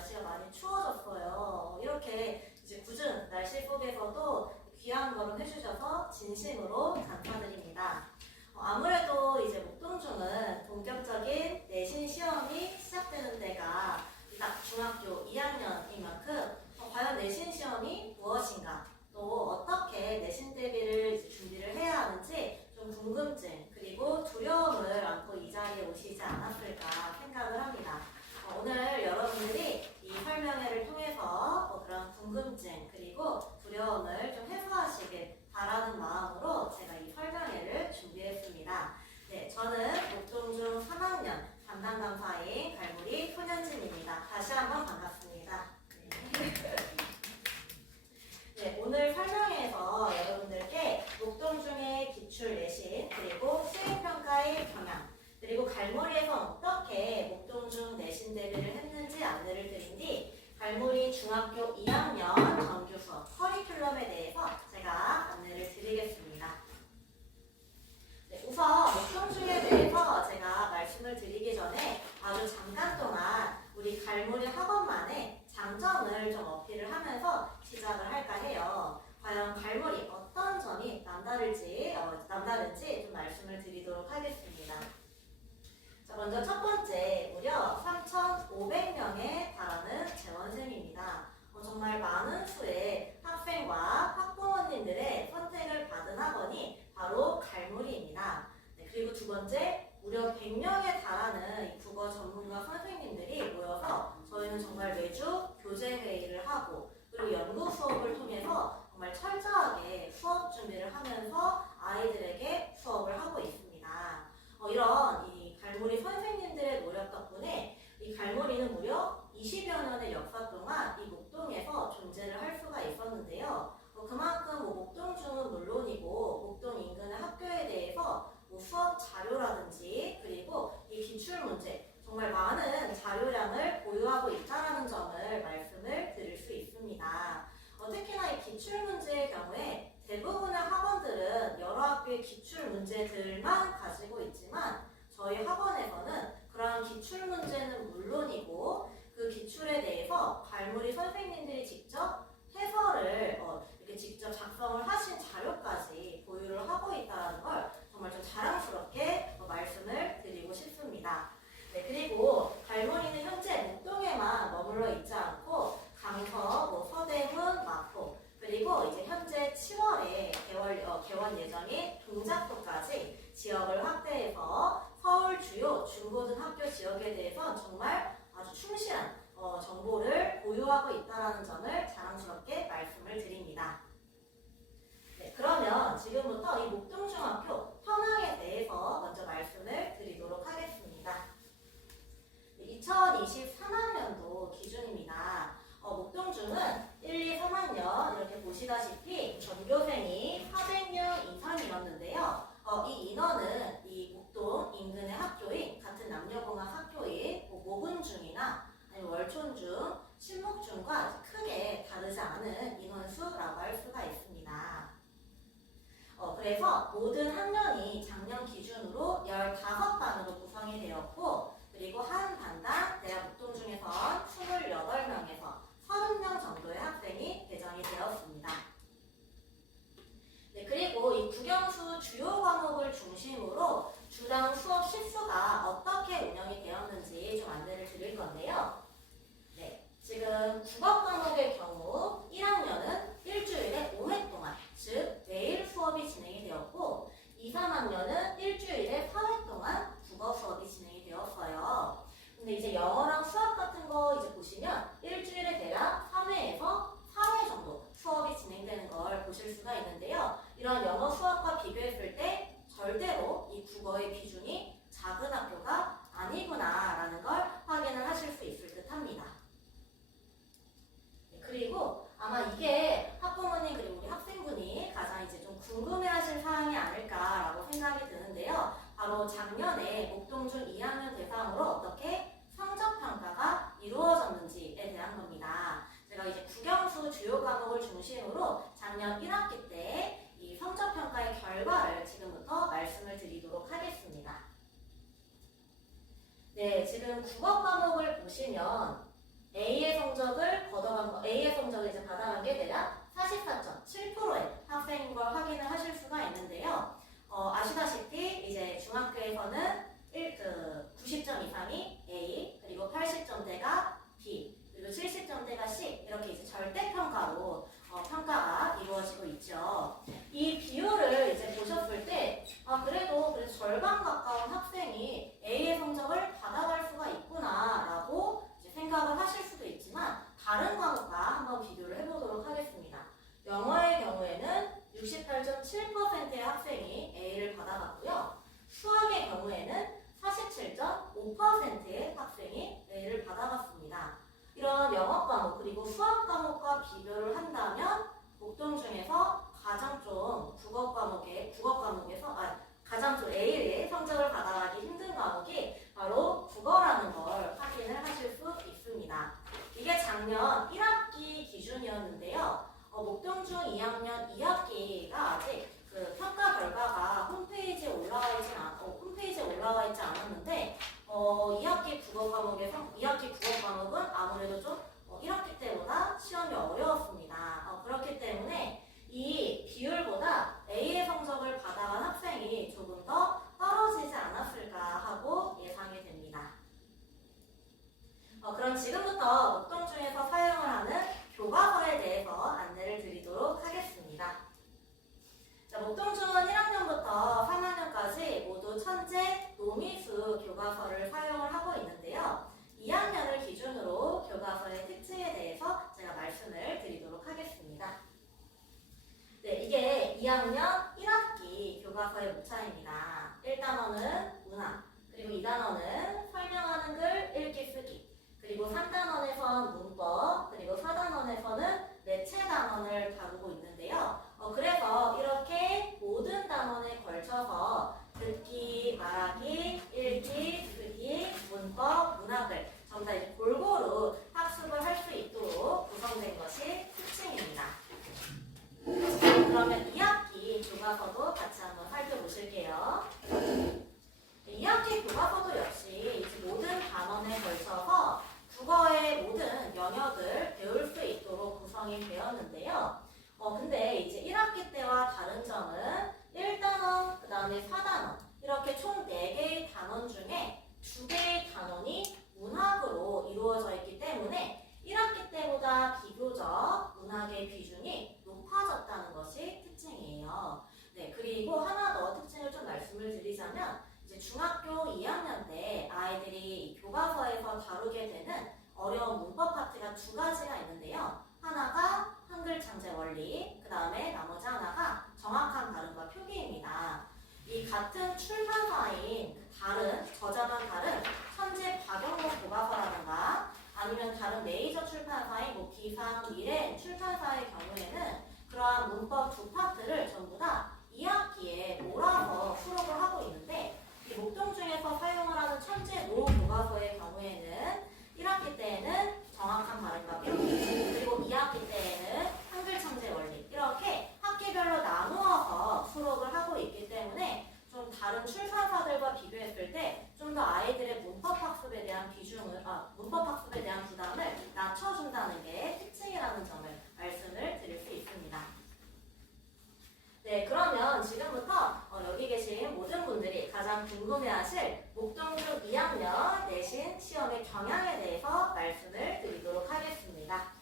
날씨가 많이 추워졌어요. 이렇게 이제 궂은 날씨 속에서도 귀한 걸음 해주셔서 진심으로 감사드립니다. 아무래도 이제 목동중은 본격적인 내신 시험이 시작되는 때가 딱 중학교 2학년인 만큼 과연 내신 시험이 무엇인가, 또 어떻게 내신 대비를 이제 준비를 해야 하는지 좀 궁금증 그리고 두려움을 안고 이 자리에 오시지 않았을까 생각을 합니다. 오늘 여러분들이 이 설명회를 통해서 그런 궁금증 그리고 두려움을 좀 해소하시길 바라는 마음으로 제가 이 설명회를 준비했습니다. 네, 저는 목동중 3학년 담당 강사인 갈무리 손현진입니다. 다시 한번 반갑습니다. 네, 오늘 설명회에서 여러분들께 목동중의 기출 내신 그리고 수행평가의 경향 그리고 갈무리에서 어떻게 목동중 내신 대비를 했는지 안내를 드린 뒤 갈무리 중학교 2학년 정규 수업 커리큘럼에 대해서 제가 안내를 드리겠습니다. 네, 우선 목동중에 대해서 제가 말씀을 드리기 전에 아주 잠깐 동안 우리 갈무리 학원만의 장점을 좀 어필을 하면서 시작을 할까 해요. 과연 갈무리 어떤 점이 남다른지 좀 말씀을 드리도록 하겠습니다. 자, 먼저 첫 번째, 무려 3,500명에 달하는 재원생입니다. 정말 많은 수의 학생과 학부모님들의 선택을 받은 학원이 바로 갈무리입니다. 네, 그리고 두 번째, 무려 100명에 달하는 국어 전문가 선생님들이 모여서 저희는 정말 매주 교재 회의를 하고 그리고 연구 수업을 통해서 정말 철저하게 수업 준비를 하면서 아이들에게 수업을 하고 있습니다. 이런 이 갈무리 선생님들의 노력 덕분에 이 갈무리는 무려 20여 년의 역사 동안 이 목동에서 존재를 할 수가 있었는데요. 그만큼 목동중은 물론이고 목동 인근의 학교에 대해서 수업 자료라든지 그리고 이 기출문제 정말 많은 자료량을 보유하고 있다는 점을 말씀을 드릴 수 있습니다. 특히나 이 기출문제의 경우에 대부분의 학원들은 여러 학교의 기출문제들만 가지고 있지만 저희 학원에서는 그러한 기출문제는 물론이고 그 기출에 대해서 갈무리 선생님들이 직접 해설을 이렇게 직접 작성을 하신 자료까지 보유를 하고 있다는 걸 정말 좀 자랑스럽게 말씀을 드리고 싶습니다. 네, 그리고 갈무리는 현재 목동에만 머물러 있지 않고 강서, 서대문, 마포 그리고 이제 현재 7월에 개원 예정인 동작구까지 지역을 확대해서 서울 주요 중고등학교 지역에 대해서 정말 아주 충실한 정보를 보유하고 있다는 점을 자랑스럽게 말씀을 드립니다. 네, 그러면 지금부터 이 목동중학교 현황에 대해서 먼저 말씀을 드리도록 하겠습니다. 2023학년도 기준입니다. 목동중은 1, 2, 3학년 이렇게 보시다시피 전교생이 400명 이상이었는데요. 이 인원은 이 목동 인근의 학교인 같은 남녀공학 학교인 모근중이나 아니면 월촌중, 신목중과 크게 다르지 않은 인원수라고 할 수가 있습니다. 그래서 모든 학년이 작년 기준으로 15반으로 구성이 되었고 그리고 한 반당 대학 목동중에선 28명에서 30명 정도의 학생이 배정이 되었습니다. 네, 그리고 이 국영수 주요 과목을 중심으로 주당 수업 시수가 어떻게 운영이 되었는지 좀 안내를 드릴 건데요. 네, 지금 국어 과목의 경우 1학년은 일주일에 5회 동안, 즉 매일 수업이 진행이 되었고 2, 3학년은 일주일에 4회 동안 국어 수업이 진행이 되었어요. 근데 이제 영어랑 수학 같은 거 이제 보시면 일주일에 대략 3회에서 4회 정도 수업이 진행되는 걸 보실 수가 있는데요. 이런 영어 수학과 비교했을 때 절대로 이 국어의 비중이 작은 학교가 아니구나라는 걸 확인을 하실 수 있을 듯 합니다. 그리고 아마 이게 학부모님 그리고 우리 학생분이 가장 이제 좀 궁금해하실 사항이 아닐까라고 생각이 드는데요. 바로 작년에 목동중 2학년 대상으로 어떻게 성적평가가 이루어졌는지에 대한 겁니다. 제가 이제 국영수 주요 과목을 중심으로 작년 1학기 때 이 성적평가의 결과를 지금부터 말씀을 드리도록 하겠습니다. 네, 지금 국어 과목을 보시면 A에서 A의 성적을 이제 받아가게 되면 44.7%의 학생인 걸 확인을 하실 수가 있는데요. 아시다시피 이제 중학교에서는 90점 이상이 A, 그리고 80점대가 B, 그리고 70점대가 C 이렇게 이제 절대평가로 평가가 이루어지고 있죠. 이 비율을 이제 보셨을 때 그래도 절반 가까운 학생이 A의 성적을 받아갈 수가 있구나라고 이제 생각을 하실 수도 있지만 다른 과목과 한번 비교를 해보도록 하겠습니다. 영어의 경우에는 68.7%의 학생이 A를 받아갔고요. 수학의 경우에는 47.5%의 학생이 A를 받아갔습니다. 이런 영어 과목 그리고 수학 과목과 비교를 한다면 목동 중에서 가장 좀 국어과목에서 가장 좀 A의 성적을 받아가기 힘든 과목이 바로 국어라는 걸 확인을 하실 수 있습니다. 이게 작년 1학기 기준이었는데요. 목동중 2학년 2학기가 아직 그 평가 결과가 홈페이지에 올라와 있지 않았는데 2학기 국어 과목은 아무래도 좀 1학기 때보다 시험이 어려웠습니다. 그렇기 때문에 이 비율보다 A의 성적을 받아간 학생이 조금 더 떨어지지 않았을까 하고 예상이 됩니다. 그럼 지금부터 목동중에서 사용을 하는 교과서에 대해서 안내를 드리도록 하겠습니다. 목동중은 1학년부터 3학년까지 모두 천재, 노미수 교과서를 사용을 하고 있는데요. 2학년을 기준으로 교과서의 특징에 대해서 제가 말씀을 드리도록 하겠습니다. 네, 이게 2학년 1학기 교과서의 목차입니다. 1단원은 문학, 그리고 2단원은 설명하는 글, 읽기, 쓰기, 그리고 3단원에선 문법, 그리고 4단원에서는 매체 단원을 다루고 있는데요. 그래서 이렇게 모든 단원에 걸쳐서 듣기, 말하기, 읽기, 쓰기, 문법, 문학을 전부 다 골고루 학습을 할 수 있도록 구성된 것이 특징입니다. 그러면 2학기 교과서도 같이 한번 살펴보실게요. 2학기 교과서도 역시 이제 모든 단원에 걸쳐서 국어의 모든 영역을 배울 수 있도록 구성이 되었는데요. 근데 이제 1학기 때와 다른 점은 1단원, 그 다음에 4단원 이렇게 총 4개의 단원 중에 2개의 단원이 문학으로 이루어져 있기 때문에 1학기 때보다 비교적 문학의 비중이 높아졌다는 것이 특징이에요. 네, 그리고 하나 더 특징을 좀 말씀을 드리자면 이제 중학교 2학년 때 아이들이 교과서에서 다루게 되는 어려운 문법 파트가 2가지가 있는데요. 하나가 한글 창제 원리, 그 다음에 나머지 하나가 정확한 발음과 표기입니다. 이 같은 출판사인 저자만 다른 천재 박영록 교과서라든가 아니면 다른 메이저 출판사인 기상, 미래 출판사의 경우에는 그러한 문법 2파트를 전부 다 2학기에 몰아서 수록을 하고 있는데 이 목동중에서 사용을 하는 천재 노 교과서의 경우에는 1학기 때에는 정확한 발음과 표기, 그리고 2학기 때에는 한글 창제 원리 이렇게 학기별로 나누어서 수록을 하고 있기 때문에 좀 다른 출판사들과 비교했을 때 좀 더 아이들의 문법 학습에 대한 부담을 낮춰준다는 게 특징이라는 점을 말씀을 드릴 수 있습니다. 네, 그러면 지금부터 여기 계신 모든 분들이 가장 궁금해하실 목동중 2학년 내신 시험의 경향에 대해서 말씀을 드리도록 하겠습니다.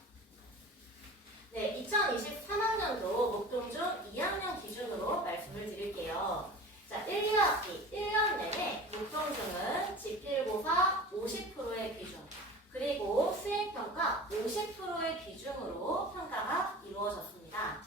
네, 2023학년도 목동중 2학년 기준으로 말씀을 드릴게요. 자, 1, 2학기 1년 내내 목동중은 지필고사 50%의 비중, 그리고 수행평가 50%의 비중으로 평가가 이루어졌습니다.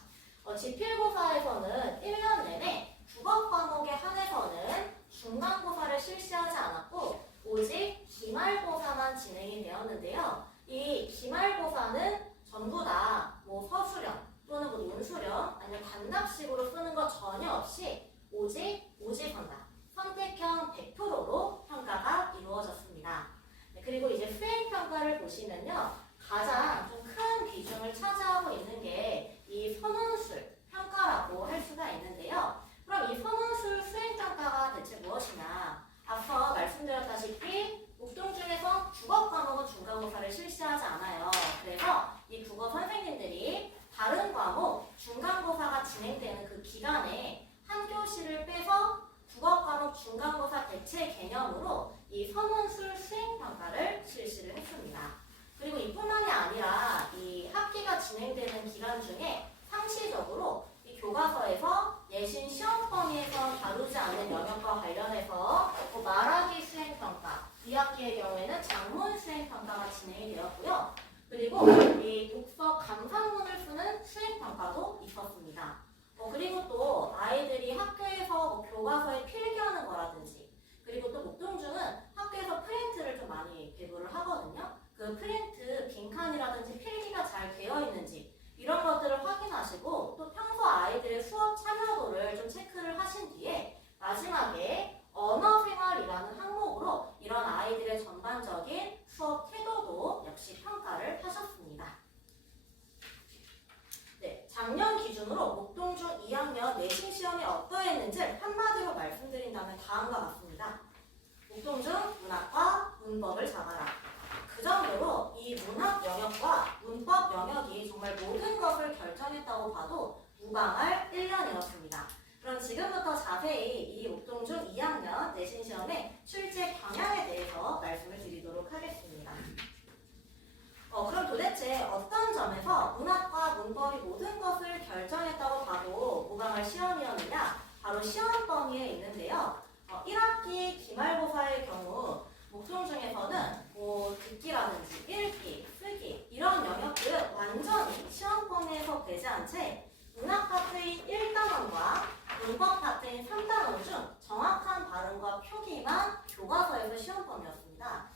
지필고사에서는 1년 내내 국어 과목에 한해서는 중간고사를 실시하지 않았고 오직 기말고사만 진행이 되었는데요. 이 기말고사는 전부 다 서술형 또는 논술형 아니면 단답식으로 쓰는 것 전혀 없이 오직 오지선다, 선택형 100%로 평가가 이루어졌습니다. 네, 그리고 이제 수행평가를 보시면요. 가장 좀 큰 비중을 차지하고 있는 게 이 선원술 평가라고 할 수가 있는데요. 그럼 이 선원술 수행평가가 대체 무엇이냐? 앞서 말씀드렸다시피 목동중에서 국어 과목은 중간고사를 실시하지 않아요. 그래서 이 국어 선생님들이 다른 과목 중간고사가 진행되는 그 기간에 한 교시를 빼서 국어 과목 중간고사 대체 개념으로 이 선원술 수행평가를 실시를 했습니다. 그리고 이뿐만이 아니라 이 학기가 진행되는 기간 중에 상시적으로 이 교과서에서 내신 시험 범위에서 다루지 않는 영역과 관련해서 말하기 수행평가, 2학기의 경우에는 작문 수행평가가 진행이 되었고요. 그리고 이 독서 감상문을 쓰는 수행평가도 있었습니다. 그리고 또 아이들이 학교에서 교과서에 필기하는 거라든지, 그리고 또 목동중은 학교에서 프린트를 좀 많이 배부를 하거든요. 그 프린트 빈칸이라든지 필기가 잘 되어 있는지 이런 것들을 확인하시고, 또 평소 아이들의 수업 참여도를 좀 체크를 하신 뒤에 마지막에 언어생활이라는 항목으로 이런 아이들의 전반적인 수업 태도도 역시 평가를 하셨습니다. 네, 작년 기준으로 목동중 2학년 내신 시험이 어떠했는지 한마디로 말씀드린다면 다음과 같습니다. 목동중 문학과 문법을 잡아라. 그 정도로 이 문학 영역과 문법 영역이 정말 모든 것을 결정했다고 봐도 무방할 1년이었습니다. 그럼 지금부터 자세히 이 목동중 2학년 내신 시험의 출제 경향에 대해서 말씀을 드리도록 하겠습니다. 그럼 도대체 어떤 점에서 문학과 문법이 모든 것을 결정했다고 봐도 무방할 시험이었느냐? 바로 시험 범위에 있는데요. 1학기 기말고사의 경우 목동중에서는 듣기라든지 읽기, 쓰기 이런 영역들은 완전히 시험 범위에서 배제한 채 문학 파트인 1단원과 문법 파트인 3단원 중 정확한 발음과 표기만 교과서에서 시험 범위였습니다.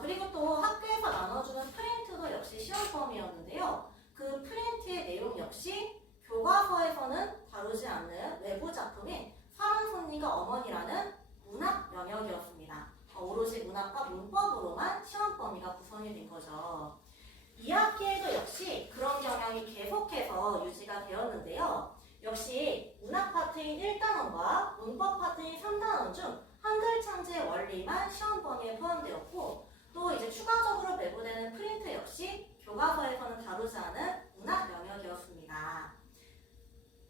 그리고 또 학교에서 나눠주는 프린트도 역시 시험 범위였는데요. 그 프린트의 내용 역시 교과서에서는 다루지 않는 외부 작품인 사랑 손님과 어머니라는 문학 영역이었습니다. 오로지 문학과 문법으로만 시험 범위가 구성이 된 거죠. 2학기에도 역시 그런 경향이 계속해서 유지가 되었는데요. 역시 문학 파트인 1단원과 문법 파트인 3단원 중 한글 창제 원리만 시험 범위에 포함되었고, 또 이제 추가적으로 배부되는 프린트 역시 교과서에서는 다루지 않은 문학 영역이었습니다.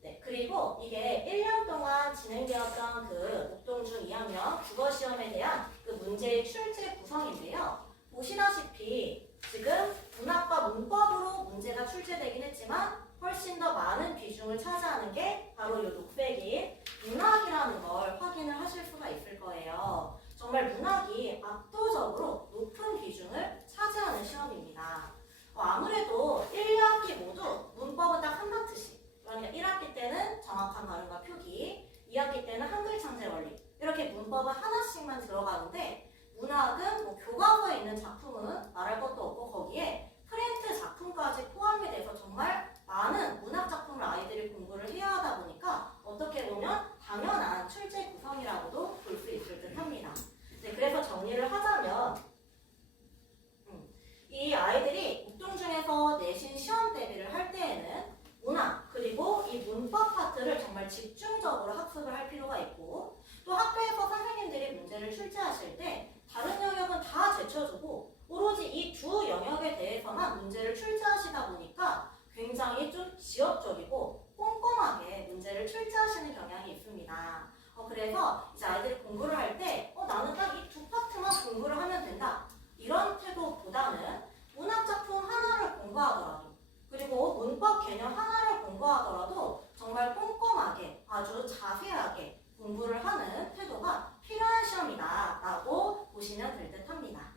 네, 그리고 이게 1년 동안 진행되었던 그 목동중 2학년 국어시험에 대한 그 문제의 출제 구성인데요. 보시다시피 지금 문학과 문법으로 문제가 출제되긴 했지만 훨씬 더 많은 비중을 차지하는 게 바로 이 녹색인 문학이라는 걸 확인을 하실 수가 있을 거예요. 정말 문학이 압도적으로 높은 비중을 차지하는 시험입니다. 아무래도 1, 2학기 모두 문법은 딱 한 파트씩, 그러니까 1학기 때는 정확한 발음과 표기, 2학기 때는 한글 창제 원리, 이렇게 문법은 하나씩만 들어가는데 문학은 교과서에 있는 작품은 말할 것도 없고 거기에 프린트 작품까지 포함이 돼서 정말 많은 문학 작품을 아이들이 공부를 해야 하다 보니까 어떻게 보면 당연한 출제 구성이라고도 볼 수 있을 듯 합니다. 네, 그래서 정리를 하자면 이 아이들이 목동중에서 내신 시험 대비를 할 때에는 문학 그리고 이 문법 파트를 정말 집중적으로 학습을 할 필요가 있고, 또 학교에서 선생님들이 문제를 출제하실 때 다른 영역은 다 제쳐주고 오로지 이 두 영역에 대해서만 문제를 출제하시다 보니까 굉장히 좀 지역적이고 꼼꼼하게 문제를 출제하시는 경향이 있습니다. 그래서 이제 아이들이 공부를 할 때 나는 딱 이 두 파트만 공부를 하면 된다, 이런 태도보다는 문학 작품 하나를 공부하더라도 그리고 문법 개념 하나를 공부하더라도 정말 꼼꼼하게 아주 자세하게 공부를 하는 태도가 필요한 시험이다 라고 보시면 될 듯 합니다.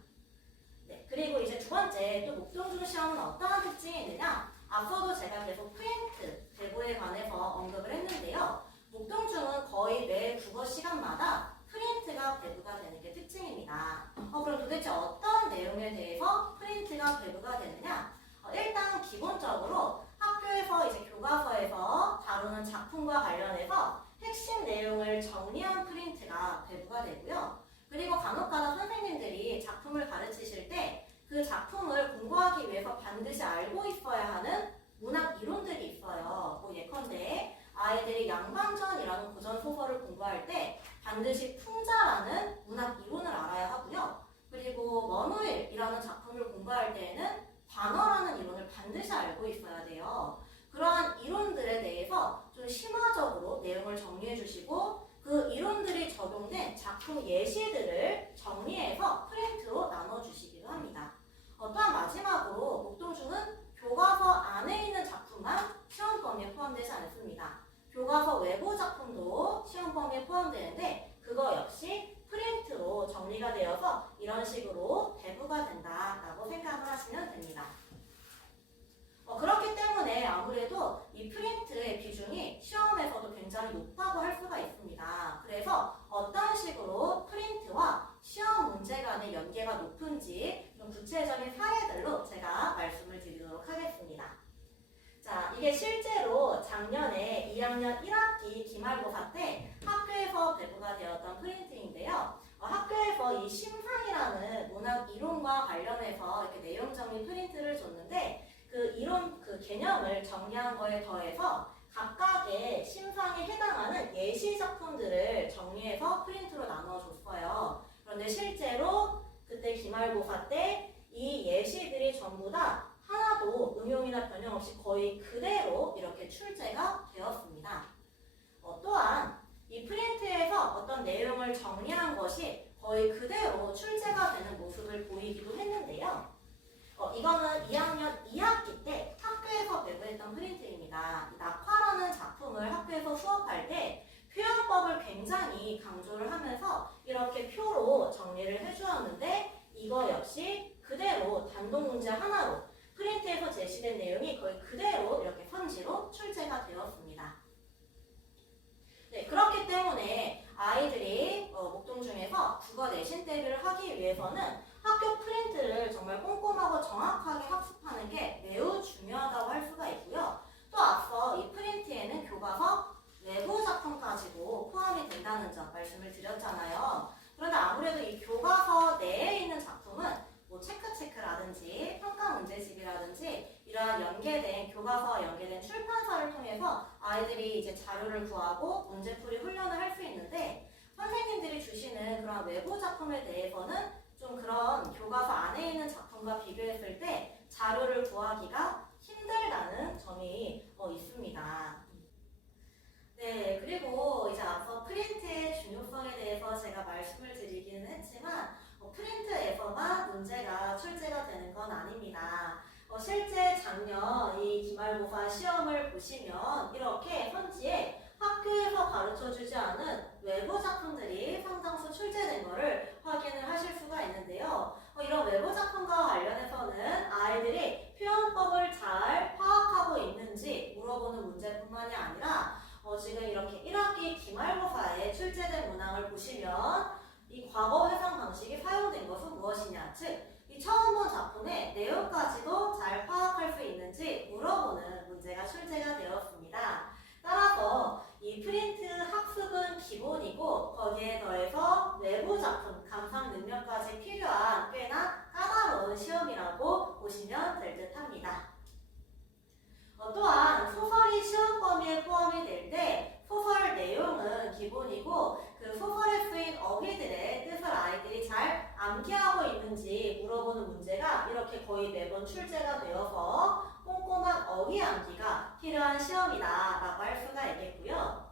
네, 그리고 이제 두 번째, 또 목동중 시험은 어떠한 특징이 있느냐? 앞서도 제가 계속 프린트, 배부에 관해서 언급을 했는데요. 목동중은 거의 매 국어 시간마다 프린트가 배부가 되는 게 특징입니다. 그럼 도대체 어떤 내용에 대해서 프린트가 배부가 되느냐? 일단 기본적으로 학교에서 이제 교과서에서 다루는 작품과 관련해서 핵심 내용을 정리한 프린트가 배부가 되고요. 그리고 간혹가다 선생님들이 작품을 가르치실 때 그 작품을 공부하기 위해서 반드시 알고 있어야 하는 문학 이론들이 있어요. 예컨대 아이들이 양반전이라는 고전 소설을 공부할 때 반드시 풍자라는 문학 이론을 알아야 하고요. 그리고 머누일이라는 작품을 공부할 때에는 관어라는 이론을 반드시 작품 예시들을 정리해서 프린트로 나눠주시기도 합니다. 또한 마지막으로 목동중은 교과서 안에 있는 작품만 시험 범위에 포함되지 않습니다. 교과서 외부 작품도 시험 범위에 포함되는데 그거 역시 프린트로 정리가 되어서 이런 식으로 배부가 된다라고 생각을 하시면 됩니다. 그렇기 때문에 아무래도 이 프린트의 비중이 시험에서도 굉장히 높다고 할 수가 있습니다. 그래서 어떤 식으로 프린트와 시험 문제 간의 연계가 높은지 좀 구체적인 사례들로 제가 말씀을 드리도록 하겠습니다. 자, 이게 실제로 작년에 2학년 1학기 기말고사 때 학교에서 배부가 되었던 프린트인데요. 학교에서 이 심상이라는 문학 이론과 관련해서 이렇게 내용 정리 프린트를 줬는데 그 이론, 그 개념을 정리한 거에 더해서 각각의 심상에 해당하는 예시 작품들을 정리해서 프린트로 나눠줬어요. 그런데 실제로 그때 기말고사 때 이 예시들이 전부 다 하나도 응용이나 변형 없이 거의 그대로 이렇게 출제가 되었습니다. 또한 이 프린트에서 어떤 내용을 정리한 것이 거의 그대로 출제가 되는 모습을 보이기도 했는데요. 이거는 2학년 2학기 때 학교에서 배부했던 프린트입니다. 낙화라는 작품을 학교에서 수업할 때 표현법을 굉장히 강조를 하면서 이렇게 표로 정리를 해주었는데 이거 역시 그대로 단독 문제 하나로 프린트에서 제시된 내용이 거의 그대로 이렇게 선지로 출제가 되었습니다. 네, 그렇기 때문에 아이들이 목동중에서 국어 내신 대비를 하기 위해서는 학교 프린트를 정말 꼼꼼하고 정확하게 학습하는 게 매우 중요하다고 할 수가 있고요. 또 앞서 이 프린트에는 교과서 외부 작품까지도 포함이 된다는 점 말씀을 드렸잖아요. 그런데 아무래도 이 교과서 내에 있는 작품은 뭐 체크라든지 평가 문제집이라든지 이러한 연계된 교과서와 연계된 출판사를 통해서 아이들이 이제 자료를 구하고 문제풀이 훈련을 할 수 있는데 선생님들이 주시는 그런 외부 작품에 대해서는 좀 그런 교과서 안에 있는 작품과 비교했을 때 자료를 구하기가 힘들다는 점이 있습니다. 네, 그리고 이제 앞서 프린트의 중요성에 대해서 제가 말씀을 드리기는 했지만 프린트에서만 문제가 출제가 되는 건 아닙니다. 실제 작년 이 기말고사 시험을 보시면 이렇게 선지에 학교에서 가르쳐주지 않은 외부 작품들이 상당수 출제된 것을 확인을 하실 수가 있는데요. 이런 외부 작품과 관련해서는 아이들이 표현법을 잘 파악하고 있는지 물어보는 문제뿐만이 아니라 지금 이렇게 1학기 기말고사에 출제된 문항을 보시면 이 과거 회상 방식이 사용된 것은 무엇이냐, 즉 이 처음 본 작품의 내용까지도 잘 파악할 수 있는지 물어보는 문제가 출제가 되었습니다. 따라서 이 프린트 학습은 기본이고 거기에 더해서 외부 작품, 감상 능력까지 필요한 꽤나 까다로운 시험이라고 보시면 될 듯합니다. 또한 소설이 시험 범위에 포함이 될 때 소설 내용은 기본이고 그 소설에 쓰인 어휘들의 뜻을 아이들이 잘 암기하고 있는지 물어보는 문제가 이렇게 거의 매번 출제가 되어서 꼼꼼한 어휘 암기가 필요한 시험이다라고 할 수가 있겠고요.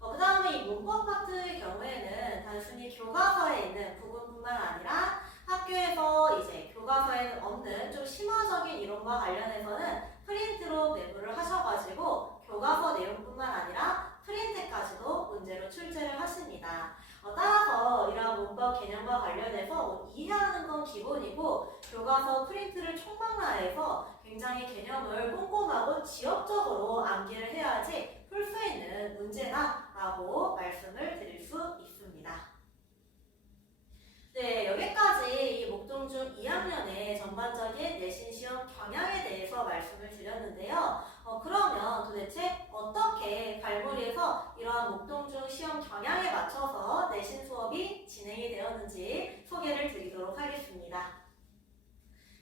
그 다음에 이 문법 파트의 경우에는 단순히 교과서에 있는 부분뿐만 아니라 학교에서 이제 교과서에는 없는 좀 심화적인 이론과 관련해서는 프린트로 배부를 하셔가지고 교과서 내용뿐만 아니라 프린트까지도 문제로 출제를 하십니다. 따라서 이러한 문법 개념과 관련해서 이해하는 건 기본이고 교과서 프린트를 총망라해서 굉장히 개념을 꼼꼼하고 지역적으로 암기를 해야지 풀 수 있는 문제다라고 말씀을 드릴 수 있습니다. 네, 여기까지 이 목동중 2학년의 전반적인 내신 시험 경향에 대해서 말씀을 드렸는데요. 그러면 도대체 어떻게 갈무리에서 이러한 목동중 시험 경향에 맞춰서 내신 수업이 진행이 되었는지 소개를 드리도록 하겠습니다.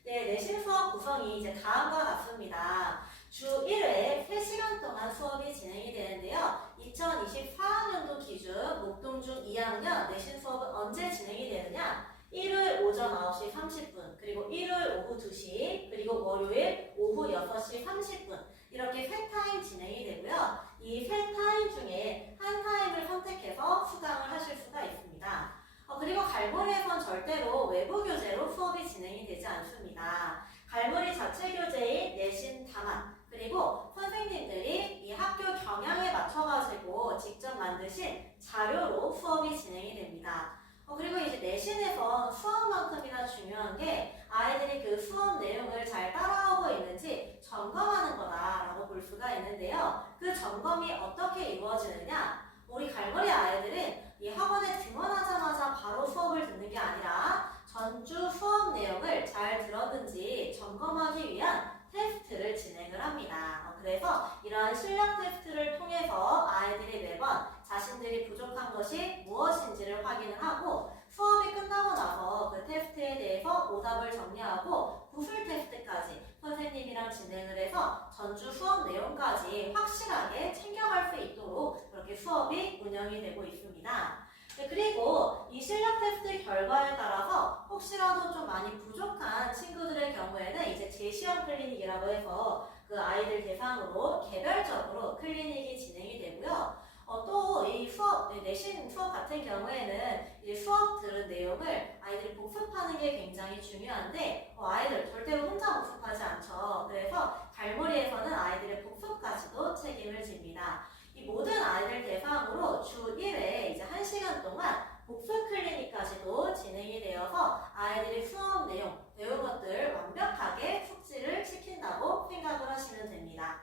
네, 내신 수업 구성이 이제 다음과 같습니다. 주 1회 3시간 동안 수업이 진행이 되는데요. 2024학년도 기준 목동중 2학년 내신 수업은 언제 진행이 되느냐? 일요일 오전 9시 30분, 그리고 일요일 오후 2시, 그리고 월요일 오후 6시 30분 이렇게 3타임 진행이 되고요. 이 3타임 중에 한 타임을 선택해서 수강을 하실 수가 있습니다. 있습니다. 그리고 갈무리에선 절대로 외부 교재로 수업이 진행이 되지 않습니다. 갈무리 자체 교재인 내신 담화 그리고 선생님들이 이 학교 경향에 맞춰가지고 직접 만드신 자료로 수업이 진행이 됩니다. 그리고 이제 내신에서 수업만큼이나 중요한 게 아이들이 그 수업 내용을 잘 따라오고 있는지 점검하는 거다라고 볼 수가 있는데요. 그 점검이 어떻게 이루어지느냐? 우리 갈머리 아이들은 이 학원에 등원하자마자 바로 수업을 듣는 게 아니라 전주 수업 내용을 잘 들었는지 점검하기 위한 테스트를 진행을 합니다. 그래서 이러한 실력 테스트를 통해서 아이들이 매번 자신들이 부족한 것이 무엇인지를 확인을 하고 수업이 끝나고 나서 그 테스트에 대해서 오답을 정리하고 구술 테스트까지 선생님이랑 진행을 해서 전주 수업 내용까지 확실하게 챙겨갈 수 있도록 그렇게 수업이 운영이 되고 있습니다. 그리고 이 실력 테스트 결과에 따라서 혹시라도 좀 많이 부족한 친구들의 경우에는 이제 재시험 클리닉이라고 해서 그 아이들 대상으로 개별적으로 클리닉이 진행이 되고요. 또 이 수업, 내신 수업 같은 경우에는 이 수업 들은 내용을 아이들이 복습하는 게 굉장히 중요한데 아이들 절대로 혼자 복습하지 않죠. 그래서 갈무리에서는 아이들의 복습까지도 책임을 집니다. 이 모든 아이들 대상으로 주 1회 이제 1시간 동안 복습 클리닉까지도 진행이 되어서 아이들이 수업 내용, 배운 것들 완벽하게 숙지를 시킨다고 생각을 하시면 됩니다.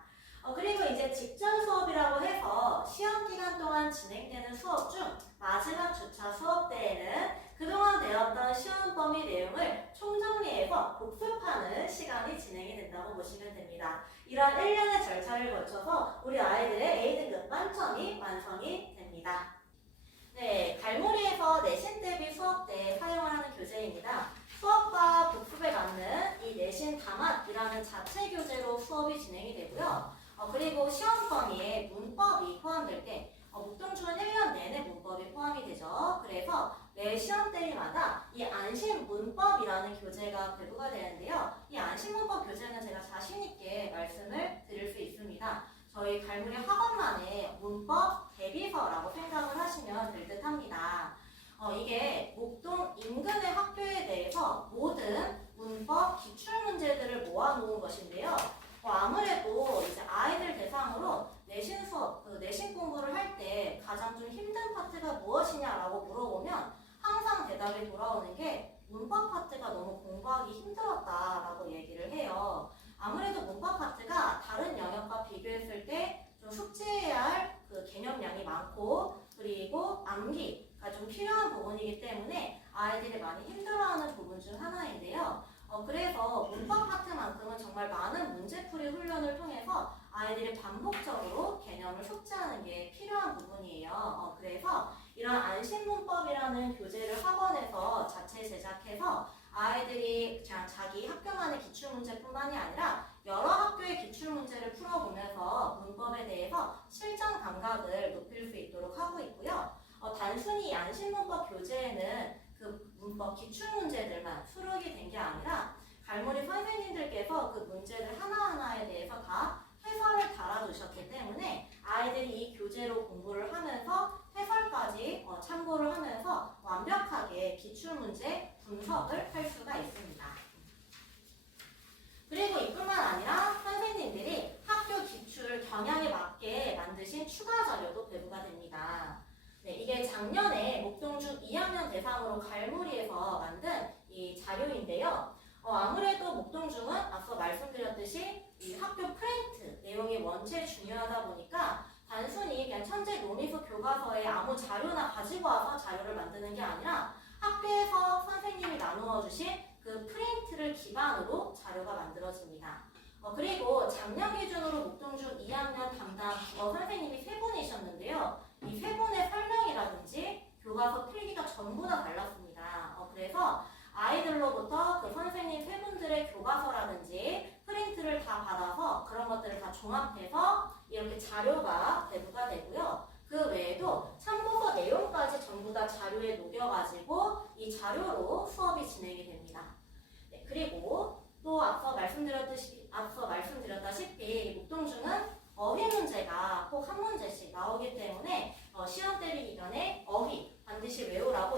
그리고 이제 직전 수업이라고 해서 시험 기간 동안 진행되는 수업 중 마지막 주차 수업 때에는 그동안 배웠던 시험 범위 내용을 총정리해서 복습하는 시간이 진행이 된다고 보시면 됩니다. 이러한 1년의 절차를 거쳐서 우리 아이들의 A등급 만점이 완성이 됩니다. 네, 갈무리에서 내신 대비 수업 때 사용을 하는 교재입니다. 수업과 복습에 맞는 이 내신 담화이라는 자체 교재로 수업이 진행이 되고요. 그리고 시험 범위에 문법이 포함될 때 목동중은 1년 내내 문법이 포함이 되죠. 그래서 매 시험 때마다 이 안심 문법이라는 교재가 배부가 되는데요. 이 안심 문법 교재는 제가 자신 있게 말씀을 드릴 수 있습니다. 저희 갈무리 학원만의 문법 대비서라고 생각을 하시면 될 듯 합니다. 이게 목동 인근의 학교에 대해서 모든 문법 기출 문제들을 모아놓은 것인데요. 아무래도 이제 아이들 대상으로 내신 수업, 내신 공부를 할 때 가장 좀 힘든 파트가 무엇이냐라고 물어보면 항상 대답이 돌아오는 게 문법 파트가 너무 공부하기 힘들었다라고 얘기를 해요. 아무래도 문법 파트가 다른 영역과 비교했을 때 좀 숙지해야 할 그 개념량이 많고 그리고 암기가 좀 필요한 부분이기 때문에 아이들이 많이 힘들어하는 부분 중 하나인데요. 그래서 문법 파트만큼은 정말 많은 문제풀이 훈련을 통해서 아이들이 반복적으로 개념을 숙지하는 게 필요한 부분이에요. 그래서 이런 안심문법이라는 교재를 학원에서 자체 제작해서 아이들이 그냥 자기 학교만의 기출문제뿐만이 아니라 여러 학교의 기출문제를 풀어보면서 문법에 대해서 실전 감각을 높일 수 있도록 하고 있고요. 단순히 이 안심문법 교재에는 그 문법 기출문제들만 수록이 된 게 아니라 갈무리 선생님들께서 그 문제들 하나하나에 대해서 다 해설을 달아주셨기 때문에 아이들이 이 교재로 공부를 하면서 해설까지 참고를 하면서 완벽하게 기출문제 분석을 할 수가 있습니다. 그리고 이뿐만 아니라 선생님들이 학교 기출 경향에 맞게 만드신 추가 자료도 배부가 됩니다. 네, 이게 작년에 목동중 2학년 대상으로 갈무리에서 만든 이 자료인데요. 아무래도 목동중은 앞서 말씀드렸듯이 이 학교 프린트 내용이 원체 중요하다 보니까 단순히 그냥 천재 논의서 교과서에 아무 자료나 가지고 와서 자료를 만드는 게 아니라 학교에서 선생님이 나누어 주신 그 프린트를 기반으로 자료가 만들어집니다. 그리고 작년 기준으로 목동중 2학년 담당 선생님이 3분이셨는데요. 이 3분의 설명이라든지 교과서 필기가 전부 다 달랐습니다. 그래서 아이들로부터 그 선생님 3분들의 교과서라든지 프린트를 다 받아서 그런 것들을 다 종합해서 이렇게 자료가 배부가 되고요. 그 외에도 참고서 내용까지 전부 다 자료에 녹여가지고 이 자료로 수업이 진행이 됩니다. 네, 그리고 또 앞서 말씀드렸다시피 목동중은 어휘 문제가 꼭 한 문제씩 나오기 때문에 시험 때리기 전에 어휘 반드시 외우라고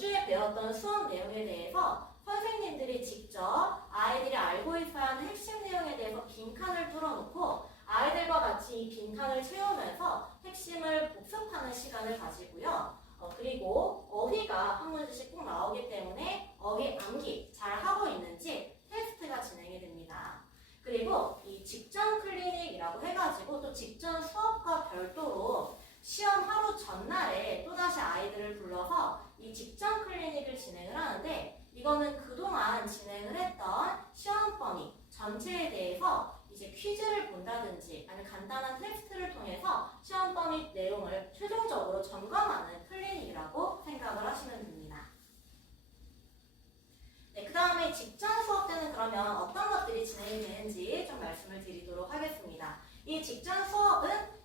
주에 배웠던 수업 내용에 대해서 선생님들이 직접 아이들이 알고 있어야 하는 핵심 내용에 대해서 빈칸을 뚫어놓고 아이들과 같이 이 빈칸을 채우면서 핵심을 복습하는 시간을 가지고요. 그리고 어휘가 한 문제씩 꼭 나오기 때문에 어휘 암기 잘 하고 있는지 테스트가 진행이 됩니다. 그리고 이 직전 클리닉이라고 해가지고 또 직전 수업과 별도로 시험 하루 전날에 또다시 아이들을 불러서 이 직전 클리닉을 진행을 하는데 이거는 그동안 진행을 했던 시험 범위 전체에 대해서 이제 퀴즈를 본다든지 아니면 간단한 테스트를 통해서 시험 범위 내용을 최종적으로 점검하는 클리닉이라고 생각을 하시면 됩니다. 네, 그 다음에 직전 수업 때는 그러면 어떤 것들이 진행이 되는지 좀 말씀을 드리도록 하겠습니다. 이 직전 수업은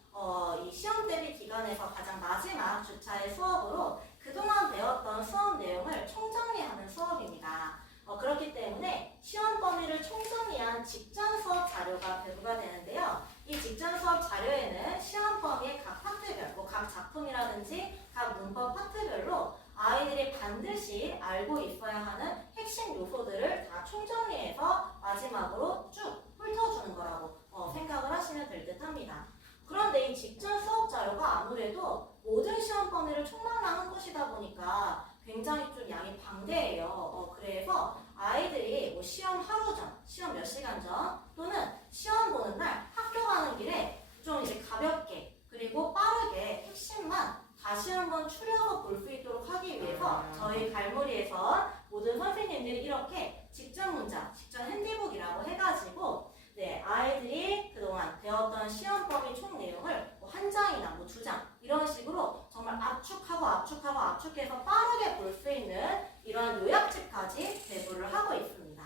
이 시험 대비 기간에서 가장 마지막 주차의 수업으로 그동안 배웠던 수업 내용을 총정리하는 수업입니다. 그렇기 때문에 시험 범위를 총정리한 직전 수업 자료가 배부가 되는데요. 이 직전 수업 자료에는 시험 범위의 각 파트별, 각 작품이라든지 각 문법 파트별로 아이들이 반드시 알고 있어야 하는 핵심 요소들을 다 총정리해서 마지막으로 쭉 훑어주는 거라고 생각을 하시면 될 듯 합니다. 그런데 이 직전 수업 자료가 아무래도 모든 시험 범위를 총망라한 것이다 보니까 굉장히 좀 양이 방대해요. 그래서 아이들이 뭐 시험 하루 전, 시험 몇 시간 전 또는 시험 보는 날 학교 가는 길에 좀 이제 가볍게 그리고 빠르게 핵심만 다시 한번 추려서 볼 수 있도록 하기 위해서 저희 갈무리에서 모든 선생님들이 이렇게 직전 문자, 직전 핸디북이라고 해가지고 네, 아이들이 그동안 배웠던 시험 범위 총 내용을 뭐 한 장이나 뭐 두 장 이런 식으로 정말 압축해서 빠르게 볼 수 있는 이런 요약집까지 배부를 하고 있습니다.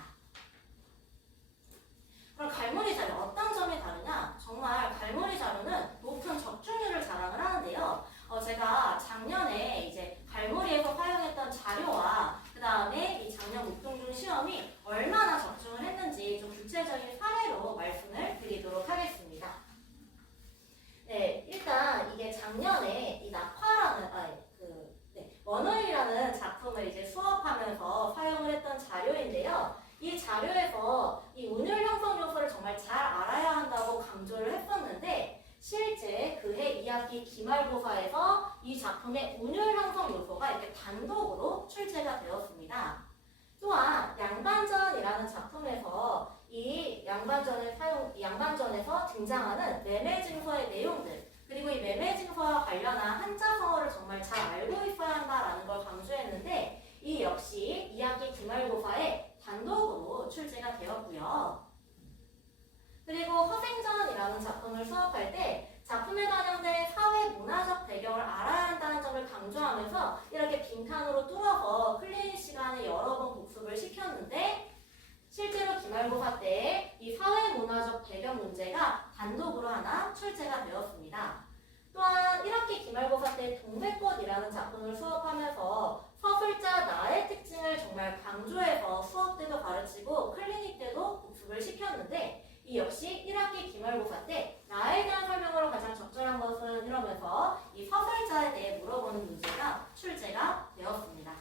그럼 갈무리 자료 어떤 점이 다르냐? 정말 갈무리 자료는 높은 적중률을 자랑을 하는데요. 제가 작년에 이제 갈무리에서 사용했던 자료와 그 다음에 이 작년 목동중 시험이 얼마나 적중을 했는지 좀 구체적인 사례로 말씀을 드리도록 하겠습니다. 네, 일단 이게 작년에 이 낙화라는 원어일이라는 작품을 이제 수업하면서 사용을 했던 자료인데요. 이 자료에서 이 운율 형성 요소를 정말 잘 알아야 한다고 강조를 했었는데 실제 그해 2학기 기말고사에서 이 작품의 운율 형성 요소가 이렇게 단독으로 출제가 되었습니다. 또한 양반전이라는 작품에서 이 양반전에서 등장하는 매매증서의 내용들 그리고 이 매매증서와 관련한 한자성어를 정말 잘 알고 있어야 한다라는 걸 강조했는데 이 역시 2학기 기말고사에 단독으로 출제가 되었고요. 그리고 허생전이라는 작품을 수업할 때 작품에 반영된 사회 문화적 배경을 알아야 한다는 점을 강조하면서 이렇게 빈칸으로 뚫어서 클리닉 시간에 여러 번 복습을 시켰는데 실제로 기말고사 때 이 사회 문화적 배경 문제가 단독으로 하나 출제가 되었습니다. 또한 1학기 기말고사 때 동백꽃이라는 작품을 수업하면서 서술자 나의 특징을 정말 강조해서 수업 때도 가르치고 클리닉 때도 복습을 시켰는데 이 역시 1학기 기말고사 때 나에 대한 설명으로 가장 적절한 것은 이러면서 이 서술자에 대해 물어보는 문제가 출제가 되었습니다.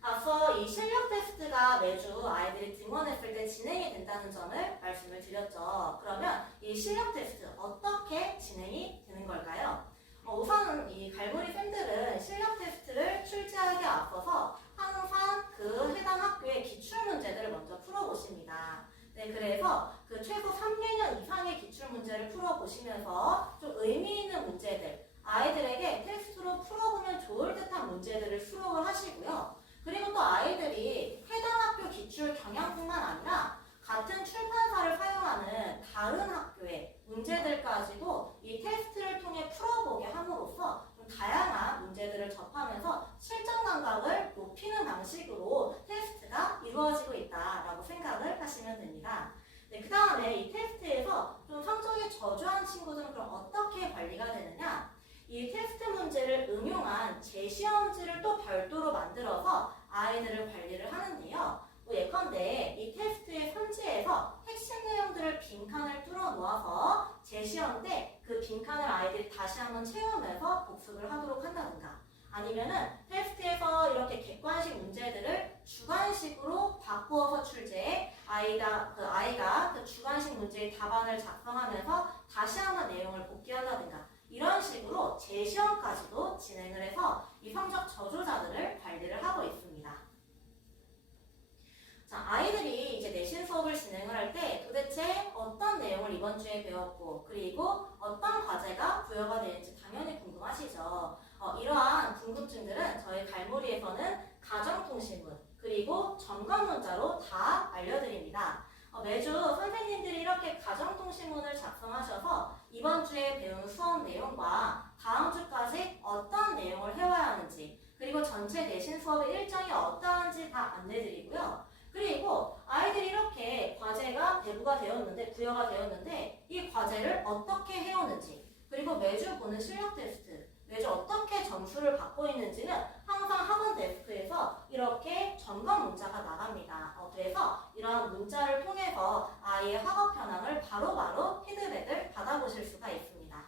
앞서 이 실력 테스트가 매주 아이들이 등원했을 때 진행이 된다는 점을 말씀을 드렸죠. 그러면 이 실력 테스트 어떻게 진행이 되는 걸까요? 우선 이 갈무리 쌤들은 실력 테스트를 출제하기에 앞서서 항상 그 해당 학교의 기출 문제들을 먼저 풀어보십니다. 네, 그래서 그 최소 3개년 이상의 기출 문제를 풀어보시면서 좀 의미 있는 문제들, 아이들에게 테스트로 풀어보면 좋을 듯한 문제들을 수록을 하시고요. 그리고 또 아이들이 해당 학교 기출 경향뿐만 아니라 같은 출판사를 사용하는 다른 학교의 문제들까지도 이 테스트를 통해 풀어보게 함으로써 좀 다양한 문제들을 접하면서 실전 감각을 높이는 방식으로 테스트가 이루어지고 있다라고 생각을 하시면 됩니다. 네, 그 다음에 이 테스트에서 좀 성적이 저조한 친구들은 그럼 어떻게 관리가 되느냐? 이 테스트 문제를 응용한 재시험지를 또 별도로 만들어서 아이들을 관리를 하는데요. 예컨대 이 테스트의 선지에서 핵심 내용들을 빈칸을 뚫어 놓아서 재시험 때 그 빈칸을 아이들이 다시 한번 채우면서 복습을 하도록 한다든가 아니면은 테스트에서 이렇게 객관식 문제들을 주관식으로 바꾸어서 출제해 아이가 그 주관식 문제의 답안을 작성하면서 다시 한번 내용을 복기한다든가 이런 식으로 재시험까지도 진행을 해서 이 성적 저조자들을 관리를 하고 있습니다. 자, 아이들이 이제 내신 수업을 진행을 할 때 도대체 어떤 내용을 이번 주에 배웠고 그리고 어떤 과제가 부여가 되는지 당연히 궁금하시죠. 이러한 궁금증들은 저희 갈무리에서는 가정통신문 그리고 점검 문자로 다 알려드립니다. 매주 선생님들이 이렇게 가정통신문을 작성하셔서 이번 주에 배운 수업 내용과 다음 주까지 어떤 내용을 해와야 하는지 그리고 전체 내신 수업의 일정이 어떠한지 다 안내드리고요. 그리고 아이들이 이렇게 과제가 배부가 되었는데 부여가 되었는데 이 과제를 어떻게 해오는지 그리고 매주 보는 실력 테스트 매주 어떻게 점수를 받고 있는지는 항상 학원 데스크에서 이렇게 점검 문자가 나갑니다. 그래서 이런 문자를 통해서 아이의 학업 현황을 바로바로 피드백을 받아보실 수가 있습니다.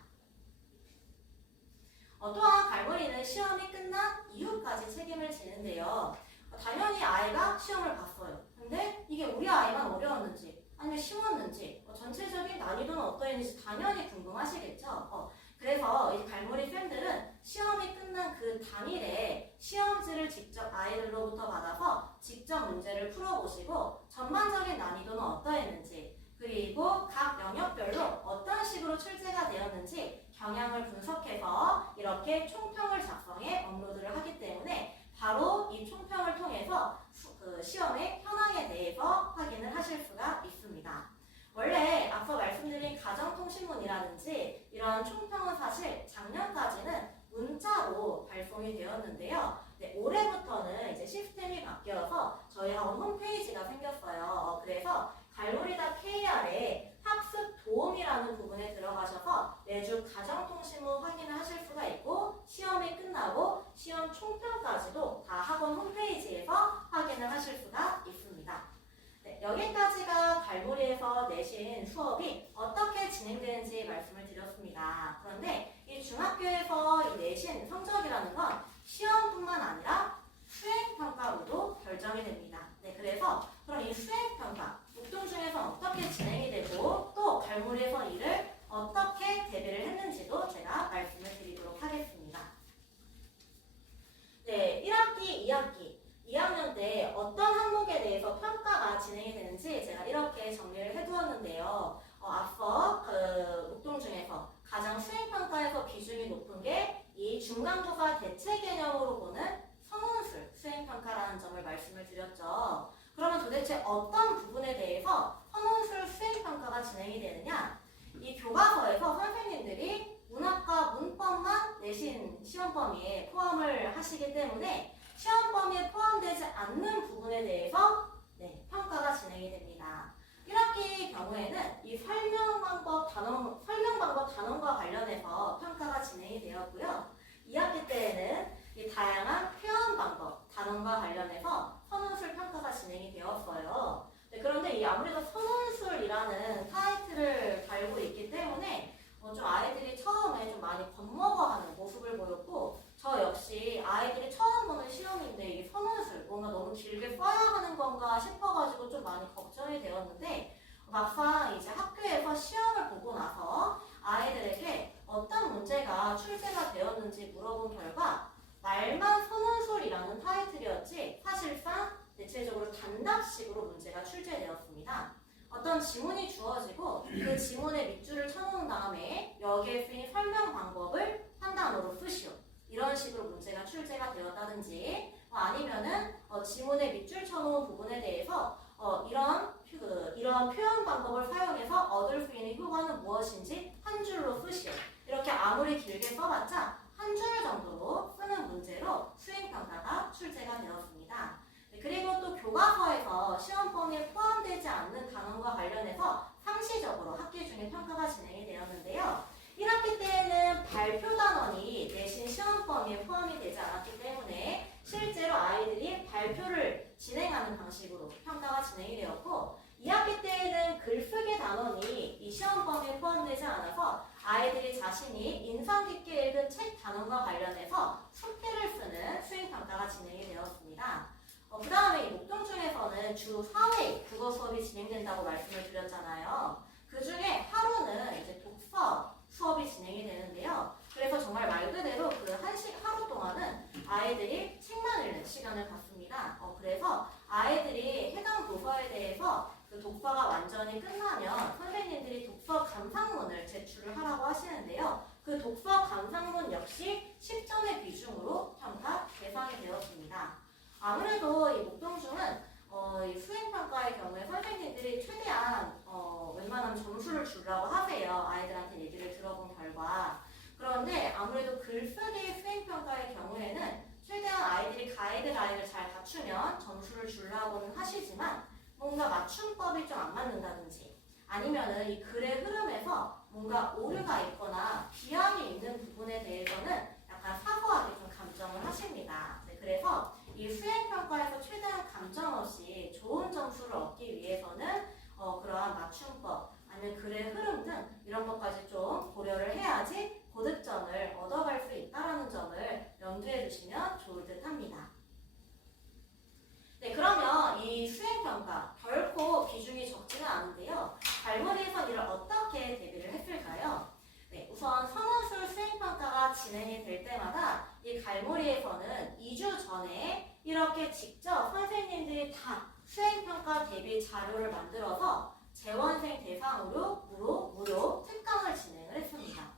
또한 갈무리는 시험이 끝난 이후까지 책임을 지는데요. 당연히 아이가 시험을 봤어요. 근데 이게 우리 아이만 어려웠는지 아니면 쉬웠는지 전체적인 난이도는 어떠했는지 당연히 궁금하시겠죠. 그래서 이 갈무리 쌤들은 시험이 끝난 그 당일에 시험지를 직접 아이들로부터 받아서 직접 문제를 풀어보시고 전반적인 난이도는 어떠했는지 그리고 각 영역별로 어떤 식으로 출제가 되었는지 경향을 분석해서 이렇게 총평을 작성해 업로드를 하기 때문에 바로 이 총평을 통해서 그 시험의 현황에 대해서 확인을 하실 수가 있습니다. 원래 앞서 말씀드린 가정통신문이라든지 이런 총평은 사실 작년까지는 문자로 발송이 되었는데요. 올해부터는 이제 시스템이 바뀌어서 저희 학원 홈페이지가 생겼어요. 그래서 갈무리.kr에 학습 도움이라는 부분에 들어가셔서 매주 가정통신문 확인을 하실 수가 있고 시험이 끝나고 시험 총평까지도 다 학원 홈페이지에서 확인을 하실 수가 있습니다. 여기까지가 갈무리에서 내신 수업이 어떻게 진행되는지 말씀을 드렸습니다. 그런데 이 중학교에서 이 내신 성적이라는 건 시험뿐만 아니라 수행평가로도 결정이 됩니다. 그래서 그럼 이 수행평가, 목동중에서 어떻게 진행이 되고 또 갈무리에서 이를 어떻게 대비를 했는지도 제가 말씀을 드리도록 하겠습니다. 1학기, 2학년 때 어떤 항목에 대해서 평가가 진행이 되는지 제가 이렇게 정리를 해두었는데요. 앞서 목동중에서 가장 수행평가에서 비중이 높은 게 이 중간고사 대체 개념으로 보는 선원술 수행평가라는 점을 말씀을 드렸죠. 그러면 도대체 어떤 부분에 대해서 선원술 수행평가가 진행이 되느냐? 이 교과서에서 선생님들이 문학과 문법만 내신 시험 범위에 포함을 하시기 때문에 시험 범위에 포함되지 않는 부분에 대해서 평가가 진행이 됩니다. 1학기 경우에는 이 설명 방법 단원과 관련해서 평가가 진행이 되었고요. 2학기 때에는 이 다양한 표현 방법 단원과 관련해서 선원술 평가가 진행이 되었어요. 그런데 이 아무래도 선원술이라는 타이틀을 달고 있기 때문에 좀 아이들이 처음에 좀 많이 겁먹어하는 모습을 보였고 저 역시 아이들이 처음 보는 시험인데 이 선원술 뭔가 너무 길게 써야 하는 건가 싶어가지고 좀 많이 걱정이 되었는데 막상 이제 학교에서 시험을 보고 나서 아이들에게 어떤 문제가 출제가 되었는지 물어본 결과 말만 선원술이라는 타이틀이었지 사실상 대체적으로 단답식으로 문제가 출제되었습니다. 어떤 지문이 주어지고 그 지문에 밑줄을 쳐놓은 다음에 여기에 쓰인 설명 방법을 한 단어로 쓰시오. 이런 식으로 문제가 출제가 되었다든지 아니면은 지문에 밑줄 쳐놓은 부분에 대해서 이런 표현 방법을 사용해서 얻을 수 있는 효과는 무엇인지 한 줄로 쓰시오. 이렇게 아무리 길게 써봤자 한 줄 정도로 쓰는 문제로 수행평가가 출제가 되었습니다. 그리고 또 교과서에서 시험 범위에 포함되지 않는 단원과 관련해서 상시적으로 학기 중에 평가가 진행이 되었는데요. 1학기 때에는 발표 단원이 내신 시험 범위에 포함이 되지 않았기 때문에 실제로 아이들이 발표를 진행하는 방식으로 평가가 진행이 되었고 2학기 때에는 글쓰기 단원이 이 시험 범위에 포함되지 않아서 아이들이 자신이 인상 깊게 읽은 책 단원과 관련해서 숙제를 수행평가가 진행이 되었습니다. 그 다음에 이 목동중에서는 주 4회 국어 수업이 진행된다고 말씀을 드렸잖아요. 그 중에 하루는 이제 독서 수업이 진행이 되는데요. 그래서 정말 말 그대로 그 하루 동안은 아이들이 책만 읽는 시간을 갖습니다. 그래서 아이들이 해당 도서에 대해서 그 독서가 완전히 끝나면 선생님들이 독서 감상문을 제출을 하라고 하시는데요. 그 독서 감상문 역시 10점의 비중으로 평가 대상이 되었습니다. 아무래도 이 목동중은 이 수행평가의 경우에 선생님들이 최대한 웬만하면 점수를 주려고 하세요. 아이들한테 얘기를 들어본 결과. 그런데 아무래도 글쓰기 수행평가의 경우에는 최대한 아이들이 가이드라인을 잘 갖추면 점수를 주려고는 하시지만 뭔가 맞춤법이 좀 안 맞는다든지 아니면은 이 글의 흐름에서 뭔가 오류가 있거나 비약이 있는 부분에 대해서는 약간 사소하게 좀 감정을 하십니다. 네, 그래서 이 수행평가에서 최대한 감정 없이 좋은 점수를 얻기 위해서는 그러한 맞춤법 아니면 글의 흐름 등 이런 것까지 좀 고려를 해야지 고득점을 얻어갈 수 있다는 점을 염두에 두시면 좋을 듯 합니다. 네, 그러면 이 수행평가 결코 비중이 적지는 않은데요. 갈무리에서 이를 어떻게 대비를 했을까요? 네, 우선 선원술 수행평가가 진행이 될 때마다 이 갈무리에서는 2주 전에 이렇게 직접 선생님들이 다 수행평가 대비 자료를 만들어서 재원생 대상으로 무료 특강을 진행을 했습니다.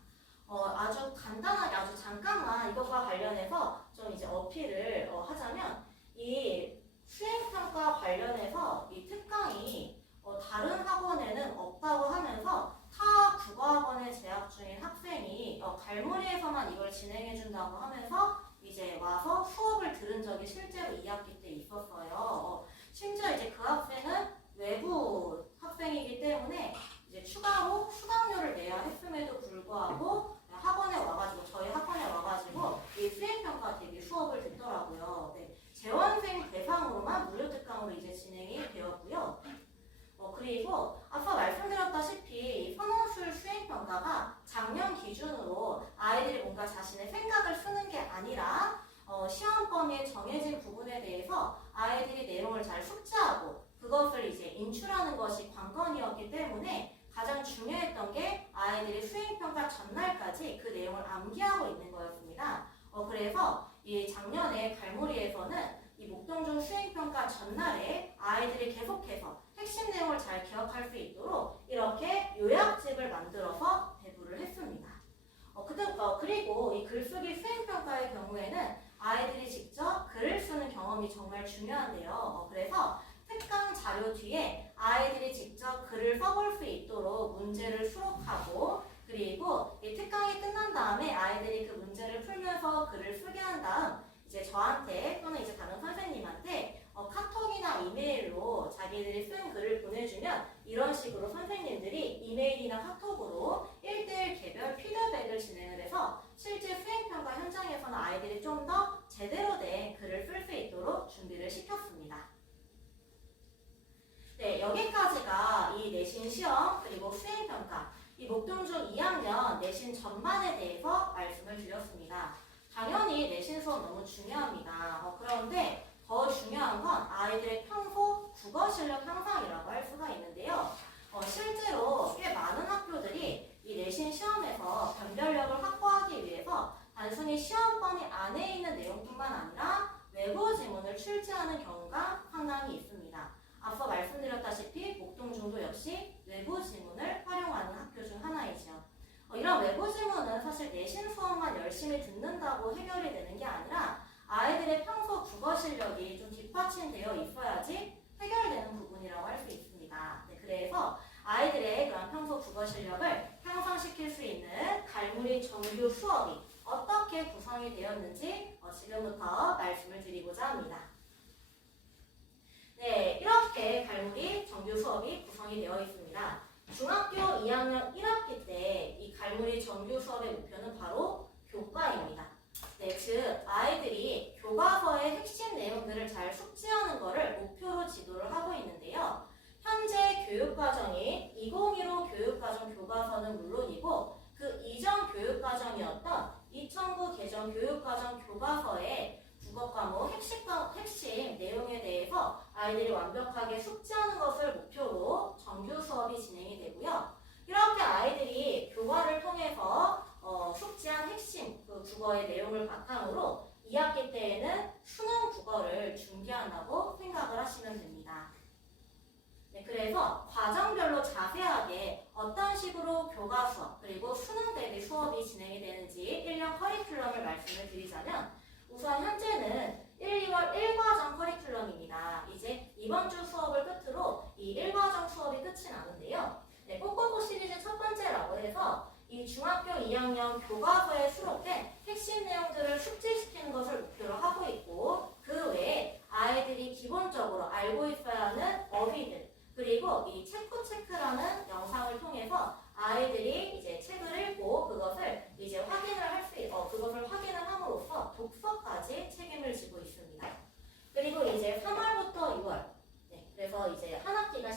아주 간단하게 아주 잠깐만 이것과 관련해서 좀 이제 어필을 하자면 이 수행평가 관련해서 이 특강이 다른 학원에는 없다고 하면서 타 국어학원에 재학 중인 학생이 갈무리에서만 이걸 진행해준다고 하면서 이제 와서 수업을 들은 적이 실제로 2학기 때 있었어요. 심지어 이제 그 학생은 외부 학생이기 때문에 이제 추가로 수강료를 내야 했음에도 불구하고 저희 학원에 와가지고 이 수행평가 대비 수업을 듣더라고요. 네, 재원생 대상으로만 무료 특강으로 이제 진행이 되었고요. 그리고 아까 말씀드렸다시피 선원술 수행평가가 작년 기준으로 아이들이 뭔가 자신의 생각을 쓰는 게 아니라 시험 범위에 정해진 부분에 대해서 아이들이 내용을 잘 숙지하고 그것을 이제 인출하는 것이 관건이었기 때문에 가장 중요했던 게 아이들이 수행평가 전날까지 그 내용을 암기하고 있는 거였습니다. 그래서 이 작년에 갈무리에서는 이 목동중 수행평가 전날에 아이들이 계속해서 핵심 내용을 잘 기억할 수 있도록 이렇게 요약집을 만들어서 배부를 했습니다. 그리고 이 글쓰기 수행평가의 경우에는 아이들이 직접 글을 쓰는 경험이 정말 중요한데요. 그래서 특강 자료 뒤에 아이들이 직접 글을 써볼 수 있도록 문제를 수록하고 그리고 이 특강이 끝난 다음에 아이들이 그 문제를 풀면서 글을 쓰게 한 다음 이제 저한테 또는 이제 다른 선생님한테 카톡이나 이메일로 자기들이 쓴 글을 보내주면 이런 식으로 선생님들이 이메일이나 카톡으로 1대1 개별 피드백을 진행을 해서 실제 수행평가 현장에서는 아이들이 좀 더 제대로 된 글을 쓸 수 있도록 준비를 시켰습니다. 네, 여기까지가 이 내신 시험 그리고 수행평가 이 목동중 2학년 내신 전반에 대해서 말씀을 드렸습니다. 당연히 내신 수업 너무 중요합니다. 그런데 더 중요한 건 아이들의 평소 국어 실력 향상이라고 할 수가 있는데요. 실제로 꽤 많은 학교들이 이 내신 시험에서 변별력을 확보하기 위해서 단순히 시험 범위 안에 있는 내용뿐만 아니라 외부 지문을 출제하는 경우가 상당히 있습니다. 앞서 말씀드렸다시피 목동중도 역시 외부 지문을 활용하는 학교 중 하나이죠. 이런 외부 지문은 사실 내신 수업만 열심히 듣는다고 해결이 되는 게 아니라 아이들의 평소 국어 실력이 좀 뒷받침되어 있어야지 해결되는 부분이라고 할 수 있습니다. 네, 그래서 아이들의 그런 평소 국어 실력을 향상시킬 수 있는 갈무리 정규 수업이 어떻게 구성이 되었는지 지금부터 말씀을 드리고자 합니다. 네, 이렇게 갈무리 정규 수업이 구성이 되어 있습니다. 중학교 2학년 1학기 때 이 갈무리 정규 수업의 목표는 바로 교과입니다. 네, 즉 아이들이 교과서의 핵심 내용들을 잘 숙지하는 것을 목표로 지도를 하고 있는데요. 현재 교육과정인 2015 교육과정 교과서는 물론이고 그 이전 교육과정이었던 2009 개정 교육과정 교과서의 국어 과목 아이들이 완벽하게 숙지하는 것을 목표로 정규 수업이 진행이 되고요. 이렇게 아이들이 교과를 통해서 숙지한 핵심 그 국어의 내용을 바탕으로 2학기 때에는 수능 국어를 준비한다고 생각을 하시면 됩니다. 네, 그래서 과정별로 자세하게 어떤 식으로 교과 수업 그리고 수능 대비 수업이 진행이 되는지 1년 커리큘럼을 말씀을 드리자면 우선 현재는 1, 2월 1과정 커리큘럼입니다. 이제 이번 주 수업을 끝으로 이 1과정 수업이 끝이 나는데요. 네, 꼬꼬꼬 시리즈 첫 번째라고 해서 이 중학교 2학년 교과서에 수록된 핵심 내용들을 숙지시키는 것을 목표로 하고 있고 그 외에 아이들이 기본적으로 알고 있어야 하는 어휘들 그리고 이 체크라는 영상을 통해서 아이들이 이제 책을 읽고 그것을 이제 그것을 확인을 함으로써 독서까지 책임을 지고 있습니다. 그리고 이제 3월부터 6월 그래서 이제 한 학기가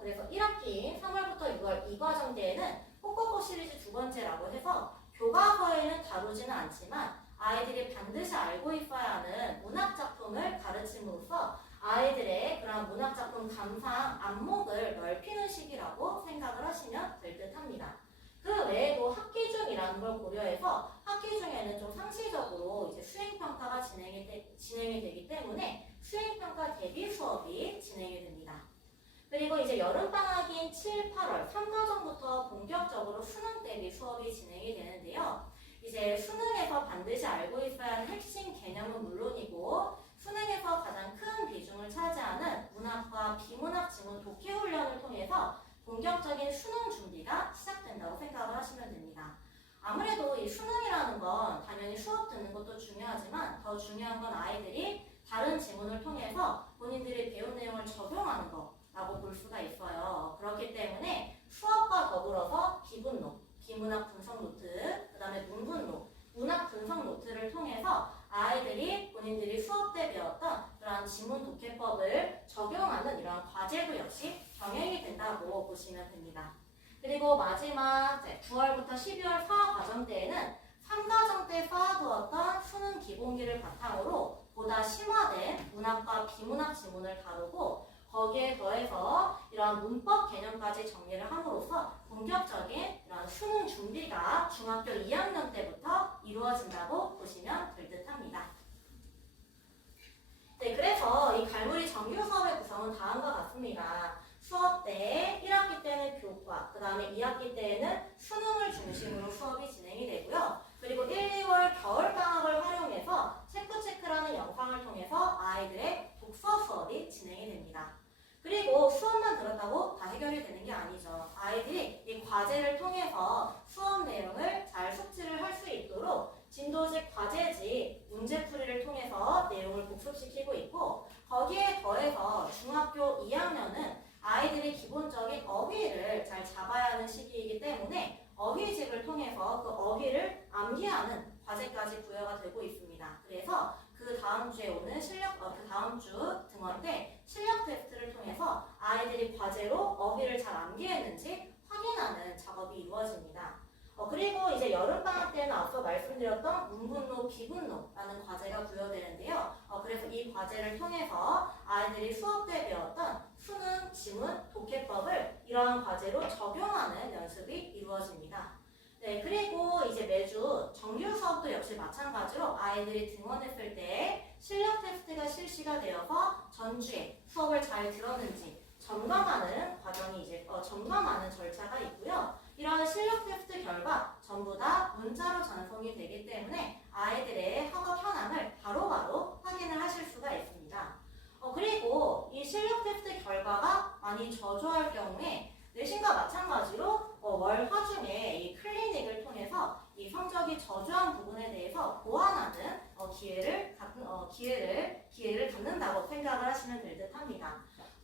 그래서 1학기인 3월부터 6월 이 과정 때에는 꼬꼬꼬 시리즈 두 번째라고 해서 교과서에는 다루지는 않지만 아이들이 반드시 알고 있어야 하는 문학작품을 가르침으로써 아이들의 그런 문학작품 감상 안목을 넓히는 시기라고 생각을 하시면 될 듯 합니다. 그 외에도 학기 중이라는 걸 고려해서 학기 중에는 좀 상시적으로 이제 수행평가가 진행이 되기 때문에 수행평가 대비 수업이 진행이 됩니다. 그리고 이제 여름방학인 7, 8월 3과정부터 본격적으로 수능 대비 수업이 진행이 되는데요. 이제 수능에서 반드시 알고 있어야 하는 핵심 개념은 물론이고 수능에서 가장 큰 비중을 차지하는 문학과 비문학 지문 독해 훈련을 통해서 본격적인 수능 준비가 시작된다고 생각을 하시면 됩니다. 아무래도 이 수능이라는 건 당연히 수업 듣는 것도 중요하지만 더 중요한 건 아이들이 다른 지문을 통해서 본인들이 배운 내용을 적용하는 거라고 볼 수가 있어요. 그렇기 때문에 수업과 더불어서 비문노, 비문학 분석 노트, 그 다음에 문분노, 문학 분석 노트를 통해서 아이들이 본인들이 수업 때 배웠던 그런 지문 독해법을 적용하는 이런 과제도 역시 병행이 된다고 보시면 됩니다. 그리고 마지막 9월부터 12월 4화 과정 때에는 3과정 때 쌓아두었던 수능 기본기를 바탕으로 보다 심화된 문학과 비문학 지문을 다루고 거기에 더해서 이런 문법 개념까지 정리를 함으로써 본격적인 이런 수능 준비가 중학교 2학년 때부터 이루어진다고 보시면 될 듯합니다. 네, 그래서 이 갈무리 정규 수업의 구성은 다음과 같습니다. 수업 때 1학기 때는 교과, 그 다음에 2학기 때에는 수능을 중심으로 수업이 진행이 되고요. 그리고 1, 2월 겨울방학을 활용해서 체크라는 영상을 통해서 아이들의 독서 수업이 진행이 됩니다. 그리고 수업만 들었다고 다 해결이 되는 게 아니죠. 아이들이 이 과제를 통해서 수업 내용을 잘 숙지를 할 수 있도록 진도집 과제지 문제풀이를 통해서 내용을 복습시키고 있고 거기에 더해서 중학교 2학년은 아이들이 기본적인 어휘를 잘 잡아야 하는 시기이기 때문에 어휘집을 통해서 그 어휘를 암기하는 과제까지 부여가 되고 있습니다. 그래서 그 다음 주에 오는 그 다음 주 등원 때 실력 테스트를 통해서 아이들이 과제로 어휘를 잘 암기했는지 확인하는 작업이 이루어집니다. 그리고 이제 여름방학 때는 앞서 말씀드렸던 문분노, 비분노라는 과제가 부여되는데요. 그래서 이 과제를 통해서 아이들이 수업 때 배웠던 수능, 지문, 독해법을 이러한 과제로 적용하는 연습이 이루어집니다. 네, 그리고 이제 매주 정규 수업도 역시 마찬가지로 아이들이 등원했을 때 실력 테스트가 실시가 되어서 전주에 수업을 잘 들었는지 점검하는 과정이 점검하는 절차가 있고요. 이런 실력 테스트 결과 전부 다 문자로 전송이 되기 때문에 아이들의 학업 현황을 바로바로 확인을 하실 수가 있습니다. 그리고 이 실력 테스트 결과가 많이 저조할 경우에 내신과 마찬가지로 월 화중에 이 클리닉을 통해서 이 성적이 저조한 부분에 대해서 보완하는 기회를 갖는다고 생각을 하시면 될 듯합니다.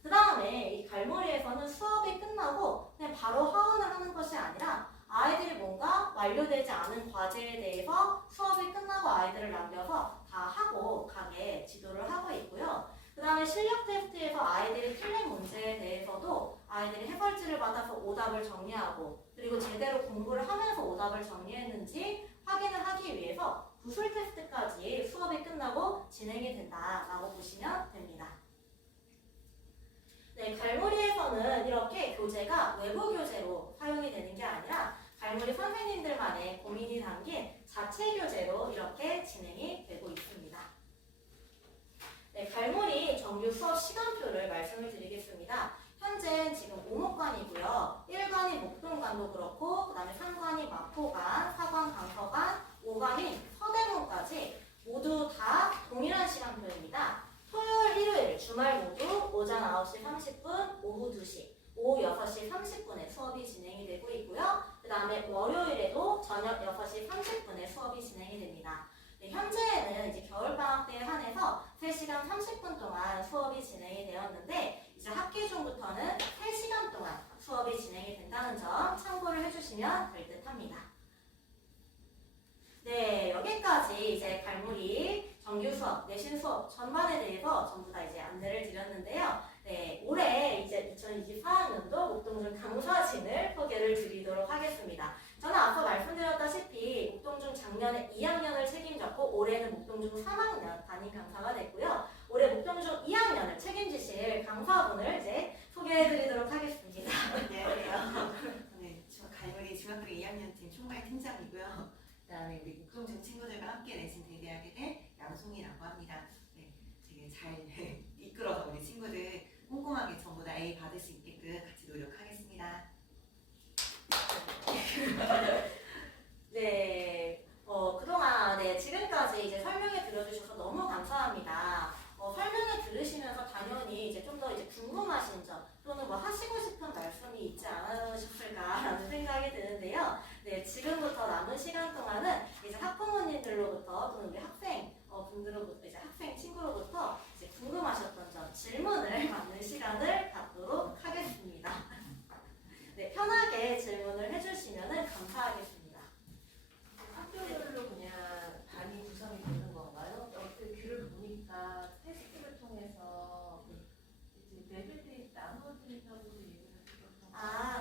그 다음에 이 갈무리에서는 수업이 끝나고 그냥 바로 하원을 하는 것이 아니라 아이들이 뭔가 완료되지 않은 과제에 대해서 수업이 끝나고 아이들을 남겨서 다 하고 가게 지도를 하고 있고요. 그 다음에 실력 테스트에서 아이들이 틀린 문제에 대해서도 아이들이 해설지를 받아서 오답을 정리하고 그리고 제대로 공부를 하면서 오답을 정리했는지 확인을 하기 위해서 구술 테스트까지 수업이 끝나고 진행이 된다라고 보시면 됩니다. 앞으로는 이렇게 교재가 외부 교재로 사용이 되는 게 아니라 갈무리 선생님들만의 고민이 담긴 자체 교재로 이렇게 진행이 되고 있습니다. 네, 갈무리 정규 수업 시간표를 말씀을 드리겠습니다. 현재 지금 5목관이고요. 1관이 목동관도 그렇고 그 다음에 3관이 마포관, 4관 강서관, 5관이 서대문까지 모두 다 동일한 시간표입니다. 토요일, 일요일, 주말 모두 오전 9시 30분, 오후 2시, 오후 6시 30분에 수업이 진행이 되고 있고요. 그 다음에 월요일에도 저녁 6시 30분에 수업이 진행이 됩니다. 네, 현재는 이제 겨울방학 때에 한해서 3시간 30분 동안 수업이 진행이 되었는데 이제 학기 중부터는 3시간 동안 수업이 진행이 된다는 점 참고를 해주시면 될 듯합니다. 네, 여기까지 이제 갈무리 정규 수업, 내신 수업 전반에 대해서 전부 다 이제 안내를 드렸는데요. 네, 올해 이제 2024학년도 목동중 강사진을 소개를 드리도록 하겠습니다. 저는 앞서 말씀드렸다시피 목동중 작년에 2학년을 책임졌고 올해는 목동중 3학년 담임 강사가 됐고요. 올해 목동중 2학년을 책임지실 강사분을 이제 소개해드리도록 하겠습니다. 안녕하세요. 네, 갈무리 중학교 2학년 팀 총괄 팀장이고요. 그다음에 우리 목동중 친구들과 함께 내신 대비하게 된 양송이라고 합니다. 네, 되게 잘 이끌어서 우리 친구들 꼼꼼하게 전부 다 A 받을 수 있게끔 같이 노력하겠습니다. 네, 그동안 지금까지 이제 설명해 들어주셔서 너무 감사합니다. 설명해 들으시면서 당연히 이제 좀 더 이제 궁금하신 점 또는 뭐 하시고 싶은 말씀이 있지 않으셨을까라는 생각이 드는데요. 네, 지금부터 남은 시간 동안은 이제 학부모님들로부터 또는 우리 학생 분들로부터 이제 학생 친구로부터 이제 궁금하셨던 점 질문을 받는 시간을 갖도록 하겠습니다. 네, 편하게 질문을 해주시면 감사하겠습니다. 학교별로 그냥 반이 구성이 되는 건가요? 어떻게 뷰를 보니까 테스트를 통해서 이제 레벨이 나눠진다고 얘기를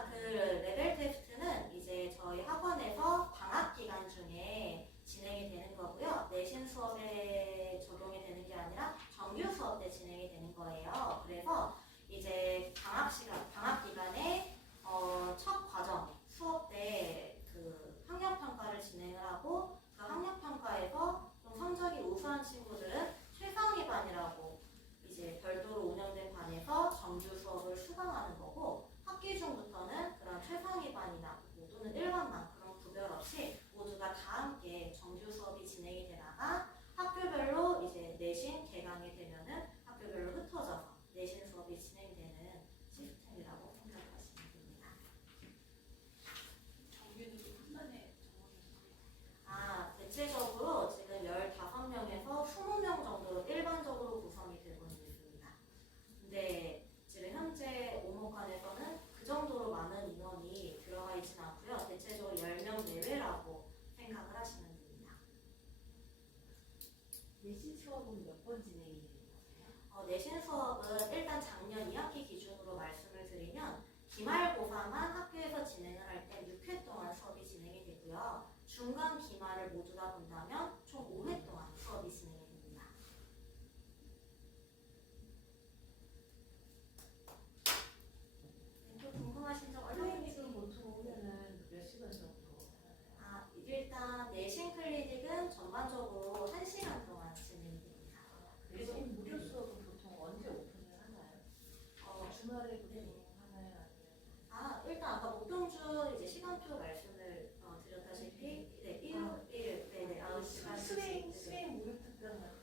그 레벨 테스트는 이제 저희 학원에서 방학 기간 중에 진행이 되는 거고요. 내신 수업에 적용이 되는 게 아니라 정규 수업 때 진행이 되는 거예요. 그래서 이제 방학 기간에 첫 과정 수업 때 그 학력 평가를 진행을 하고 그 학력 평가에서 좀 성적이 우수한 친구들은 최상위 반이라고 이제 별도로 운영된 반에서 정규 수업을 수강하는 거고 학기 중부터는 그런 최상위 반이나 또는 일반반 그런 구별 없이 모두가 다 함께 정규 수업이 진행이 되다가 학교별로 이제 내신 개강이 되면은 학교별로 흩어져서 내신 수업이 진행되는 시스템이라고 생각하시면 됩니다. 정규도 한번에 대체적으로 지금 15명에서 20명 정도로 일반적으로 구성이 되고 있습니다. 근데 지금 현재 오목관에서는 그 정도로 많은 인원이 들어가 있지는 않고요. 대체적으로 10명 내외라고 생각을 하시면 됩니다. 내신 수업은 몇 번 진행이 되는 거세요? 내신 수업은 일단 작년 2학기 기준으로 말씀을 드리면 기말고사만 학교에서 진행을 할 때 6회 동안 수업이 진행이 되고요. 중간 기말을 모두 다 본다면 총 5회 동안 수업이 진행이 됩니다. 또 궁금하신 점 얼마든지. 클리닉은 보통 오면은 몇 시간 정도 하나요? 일단 내신 클리닉은 전반적으로 1시간 동안 진행이 됩니다. 내신 무료 수업은 보통 언제 오픈을 하나요? 주말에 보통 하나요? 아니면? 일단 아까 목동주 이제 시간표 말씀을 드렸다시피 일요일 9시간 수행 무료 특강 같은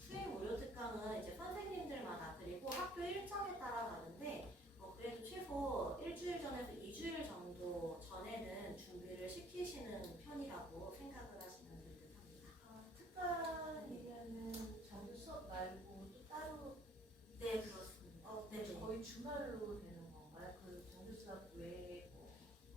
수행 무료 특강은 이제 선생님들마다 그리고 학교 일정에 따라 다른데 그래도 최소 일주일 전에서 2주일 정도 전에는 준비를 시키시는 편이라고 생각을 하시면 될 듯합니다. 특강이면은 정규 수업 말고 또 따로 네, 그렇습니다. 거의 주말로 되는 건가요? 그 정규 수업 외에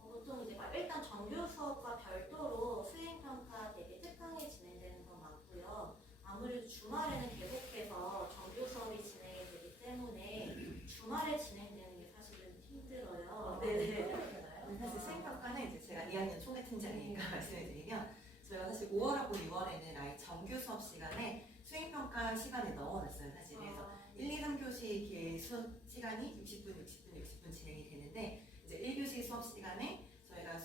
보통 이제 일단 정규 수업과 별도로 수행평가 대비 특강이 진행되는 건 맞고요. 아무래도 주말에는 계속해서 정규 수업이 진행이 되기 때문에 주말에 진행되는 게 사실은 힘들어요. 네네. 사실 수행평가는 이제 제가 2학년 총괄 팀장이니까 말씀을 드리면 저희가 사실 5월하고 6월에는 아예 정규 수업 시간에 수행평가 시간에 넣어놨어요. 사실 그래서 1, 2, 3교시 1교시 수업 시간이 60분 진행이 되는데 이제 1교시 수업 시간에 저희가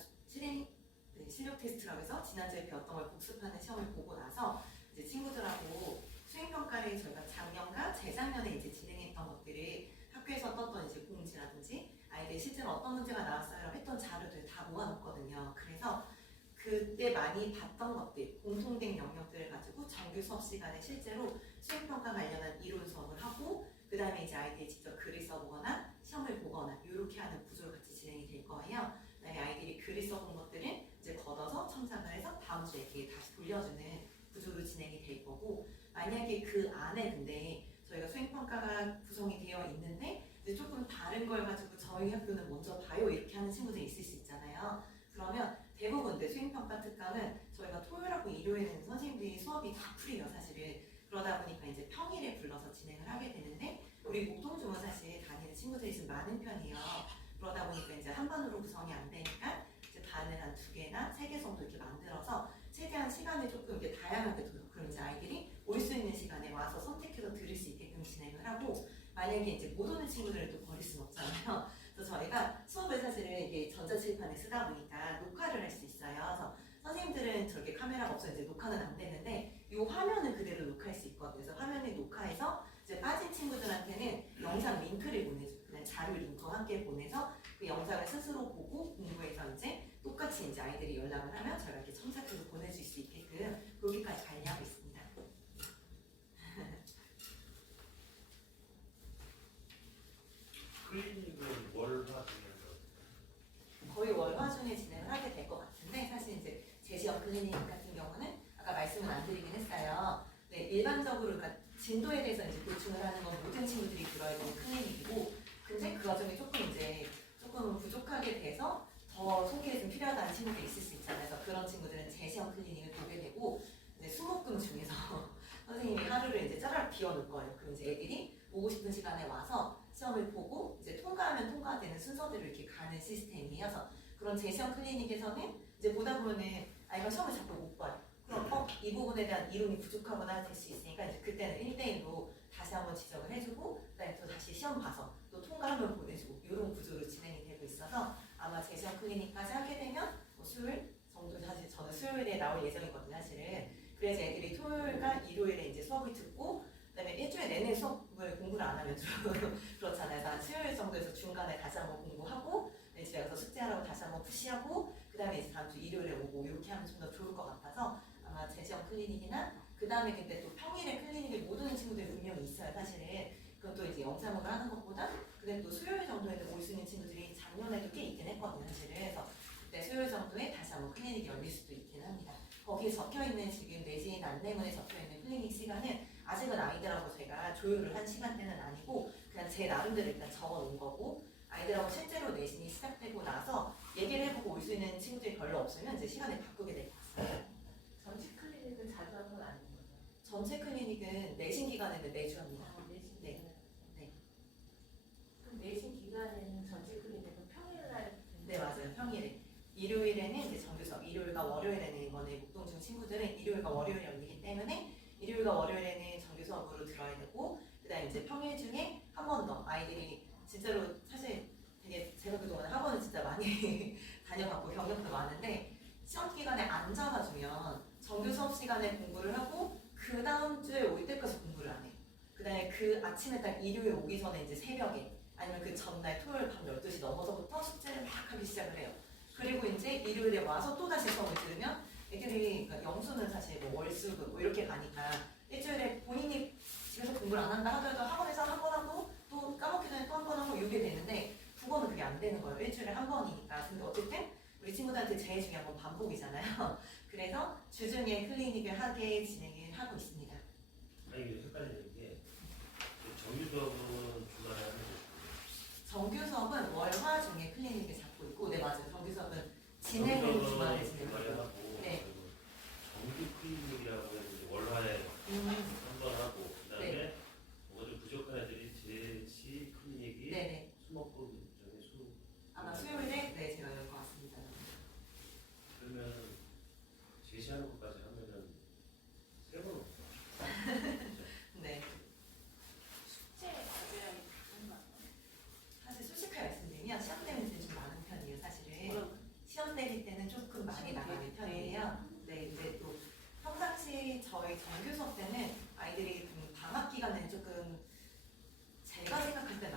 실력 테스트라고 해서 지난주에 배웠던 걸 복습하는 시험을 보고 나서 이제 친구들하고 수행평가를 저희가 작년과 재작년에 이제 진행했던 것들을 학교에서 떴던 이제 공지라든지 아이들이 실제로 어떤 문제가 나왔어요 했던 자료들을 다 모아놓거든요. 그래서 그때 많이 봤던 것들, 공통된 영역들을 가지고 정규 수업 시간에 실제로 수행평가 관련한 이론 수업을 하고 그 다음에 이제 아이들이 직접 글을 써보거나 시험을 보거나 이렇게 하는 구조로 같이 진행이 될 거예요. 그 다음에 아이들이 글을 써본 것들을 이제 걷어서 첨삭을 해서 다음 주에 이렇게 다시 돌려주는 구조로 진행이 될 거고 만약에 그 안에 근데 저희가 수행평가가 구성이 되어 있는데 이제 조금 다른 걸 가지고 저희 학교는 먼저 봐요 이렇게 하는 친구들이 있을 수 있잖아요. 그러면 대부분 수행평가 특강은 저희가 토요일하고 일요일에는 선생님들이 수업이 다 풀이에요 사실은. 그러다 보니까 이제 평일에 불러서 진행을 하게 되는데 우리 목동중은 사실 다니는 친구들이 좀 많은 편이에요. 그러다 보니까 이제 한 반으로 구성이 안 되니까 이제 반을 한 2개나 3개 정도 이렇게 만들어서 최대한 시간을 조금 이렇게 다양하게 둬요. 그럼 이제 아이들이 올 수 있는 시간에 와서 선택해서 들을 수 있게끔 진행을 하고 만약에 이제 못 오는 친구들을 또 버릴 수는 없잖아요. 그래서 저희가 수업을 사실은 이게 전자칠판에 쓰다 보니까 녹화를 할 수 있어요. 그래서 선생님들은 저렇게 카메라가 없어서 이제 녹화는 안 되는데 이 화면은 그대로 녹화할 수 있거든요. 그래서 화면을 녹화해서 이제 빠진 친구들한테는 영상 링크를 보내줘요. 그냥 자료 링크와 함께 보내서 그 영상을 스스로 보고 공부해서 이제 똑같이 이제 아이들이 연락을 하면 저희가 이렇게 첨삭해서 보내줄 수 있게끔 그렇게까지 관리하고 있습니다. 클리닉은 월화 거의 월화중에 진행을 하게 될 것 같은데 사실 이제 제시어 클리닉 같은 경우는 아까 말씀을 안 드리긴 했어요. 네, 일반적으로 그러니까 진도에 대해서 이제 보충을 하는 건 모든 친구들이 들어야 되는 클리닉이고 근데 그 와중에 조금 부족하게 돼서 더 손길이 좀 필요하다는 친구들이 있을 수 있잖아요. 그래서 그런 친구들은 제시어 클리닉을 보게 되고 이제 수목금 중에서 선생님이 하루를 이제 짜라락 비워놓을 거예요. 그럼 이제 애들이 오고 싶은 시간에 와서 시험을 보고 이제 통과하면 통과되는 순서대로 이렇게 가는 시스템이어서 그런 제시험 클리닉에서는 이제 보다 보면은 아이가 시험을 자꾸 못 봐요. 그럼 이 부분에 대한 이론이 부족하거나 될 수 있으니까 이제 그때는 1대1로 다시 한번 지적을 해주고 그다음에 또 다시 시험 봐서 또 통과하면 보내주고 이런 구조로 진행이 되고 있어서 아마 제시험 클리닉까지 하게 되면 뭐 수요일 정도 사실 저는 수요일에 나올 예정이거든요 사실은. 그래서 애들이 토요일과 일요일에 이제 수업을 듣고 그다음에 일주일 내내 수업을 공부를 안 하면 좀 그렇잖아요. 한 수요일 정도에서 중간에 다시 한번 공부하고 집에 가서 숙제하라고 다시 한번 푸시하고 그다음에 이제 다음 주 일요일에 오고 이렇게 하면 좀 더 좋을 것 같아서 아마 제시험 클리닉이나 그다음에 근데 또 평일에 클리닉을 못 오는 친구들이 분명히 있어요. 사실은 그건 또 이제 영상으로 하는 것보다 근데 또 수요일 정도에는 올 수 있는 친구들이 작년에도 꽤 있긴 했거든요. 사실은 그래서 그때 수요일 정도에 다시 한번 클리닉이 열릴 수도 있긴 합니다. 거기에 적혀있는 지금 내신 안내문에 적혀있는 클리닉 시간은 아직은 아이들하고 제가 조율을 한 시간대는 아니고 그냥 제 나름대로 일단 적어놓은 거고 아이들하고 실제로 내신이 시작되고 나서 얘기를 해보고 올 수 있는 친구들이 별로 없으면 이제 시간을 바꾸게 될 것 같습니다. 전체 클리닉은 자주 하는 건 아닌 거죠? 전체 클리닉은 내신 기간에는 매주 합니다. 내신 네. 기간에. 네. 그럼 내신 기간에는 전체 클리닉은 평일날 네 맞아요. 평일에. 일요일에는 이제 정규 수업, 일요일과 월요일에는 이번에 목동중 친구들은 일요일과 월요일에 열리기 때문에 일요일과 월요일에는 정규 수업으로 들어야 되고 그다음에 이제 평일 중에 한 번 더 아이들이 진짜로 사실 되게 제가 그동안 학원을 진짜 많이 다녀봤고 경력도 많은데 시험 기간에 안 잡아주면 정규 수업 시간에 공부를 하고 그 다음 주에 올 때까지 공부를 안 해요. 그다음에 그 아침에 딱 일요일 오기 전에 이제 새벽에 아니면 그 전날 토요일 밤 12시 넘어서부터 숙제를 막 하기 시작을 해요. 그리고 이제 일요일에 와서 또 다시 수업을 들으면 애들이 그러니까 영수는 사실 뭐 월수금 뭐 이렇게 가니까 일주일에 본인이 집에서 공부를 안 한다 하더라도 학원에서 한 번 하고 또 까먹기 전에 또 한 번 하고 이렇게 되는데 국어는 그게 안 되는 거예요. 일주일에 한 번이니까. 근데 어쨌든 우리 친구들한테 제일 중요한 건 반복이잖아요. 그래서 주중에 클리닉을 하게 진행을 하고 있습니다. 아니 이게 헷갈리는 게 정규 수업은 주말에 하는 거고 정규 수업은 월화 중에 클리닉을 잡고 있고 네 맞아요. 정규 수업은 진행을 주말에 진행하고 하고 네. 정규 클리닉이라고 해서 이제 월화에 한 번 하고 그다음에 네. 뭐가 좀 부족한 애들이 제시 클리닉이 네네. 수목금 중에 아마 수요일에 네 제가 열 것 같습니다. 그러면 제시하는 것까지 하면은 세 번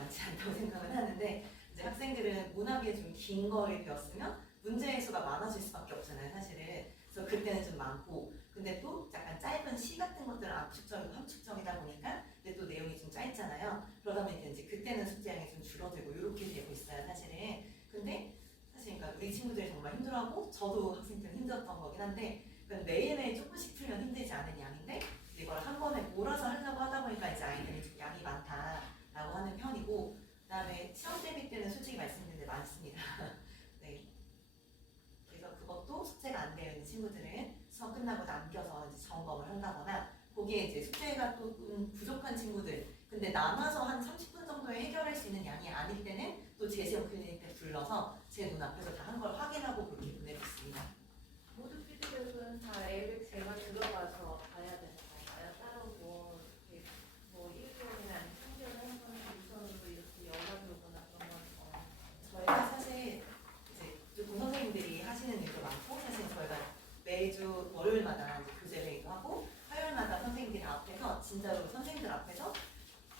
많지 않다고 생각은 하는데 이제 학생들은 문학에 좀 긴 거를 배웠으면 문제의 수가 많아질 수밖에 없잖아요, 사실은. 그래서 그때는 좀 많고, 근데 또 약간 짧은 시 같은 것들은 압축적이고 함축적이다 보니까 근데 또 내용이 좀 짧잖아요. 그러다 보니까 이제 그때는 숙제량이 좀 줄어들고 이렇게 되고 있어요, 사실은. 근데 사실 그러니까 우리 친구들이 정말 힘들어하고 저도 학생 때는 힘들었던 거긴 한데 그러니까 매일매일 조금씩 풀면 힘들지 않은 양인데 이걸 한 번에 몰아서 하려고 하다 보니까 이제 아이들이 좀 양이 많다라고 하는 편이고, 그다음에 시험 대비 때는 솔직히 말씀드리는데 많습니다. 네. 그래서 그것도 숙제가 안 되어 있는 친구들은 수업 끝나고 남겨서 이제 점검을 한다거나, 거기에 이제 숙제가 또 부족한 친구들, 근데 남아서 한 30분 정도에 해결할 수 있는 양이 아닐 때는 또 제시험 클리닉 때 불러서 제 눈앞에서 다 한 걸 확인하고 그렇게 보내줬습니다. 모두 피드백은 다 에이백 제가 들어가서 봐야 되는 건가요? 따로 뭐 1개월이나 3개월에 한 번 우선으로 이렇게 연락이 오거나 그런 건 저희가 사실 이제 조금 선생님들이 하시는 일도 많고, 사실 저희가 매주 월요일마다 이제 교재 회의도 하고 화요일마다 선생님들 앞에서 진짜로 선생님들 앞에서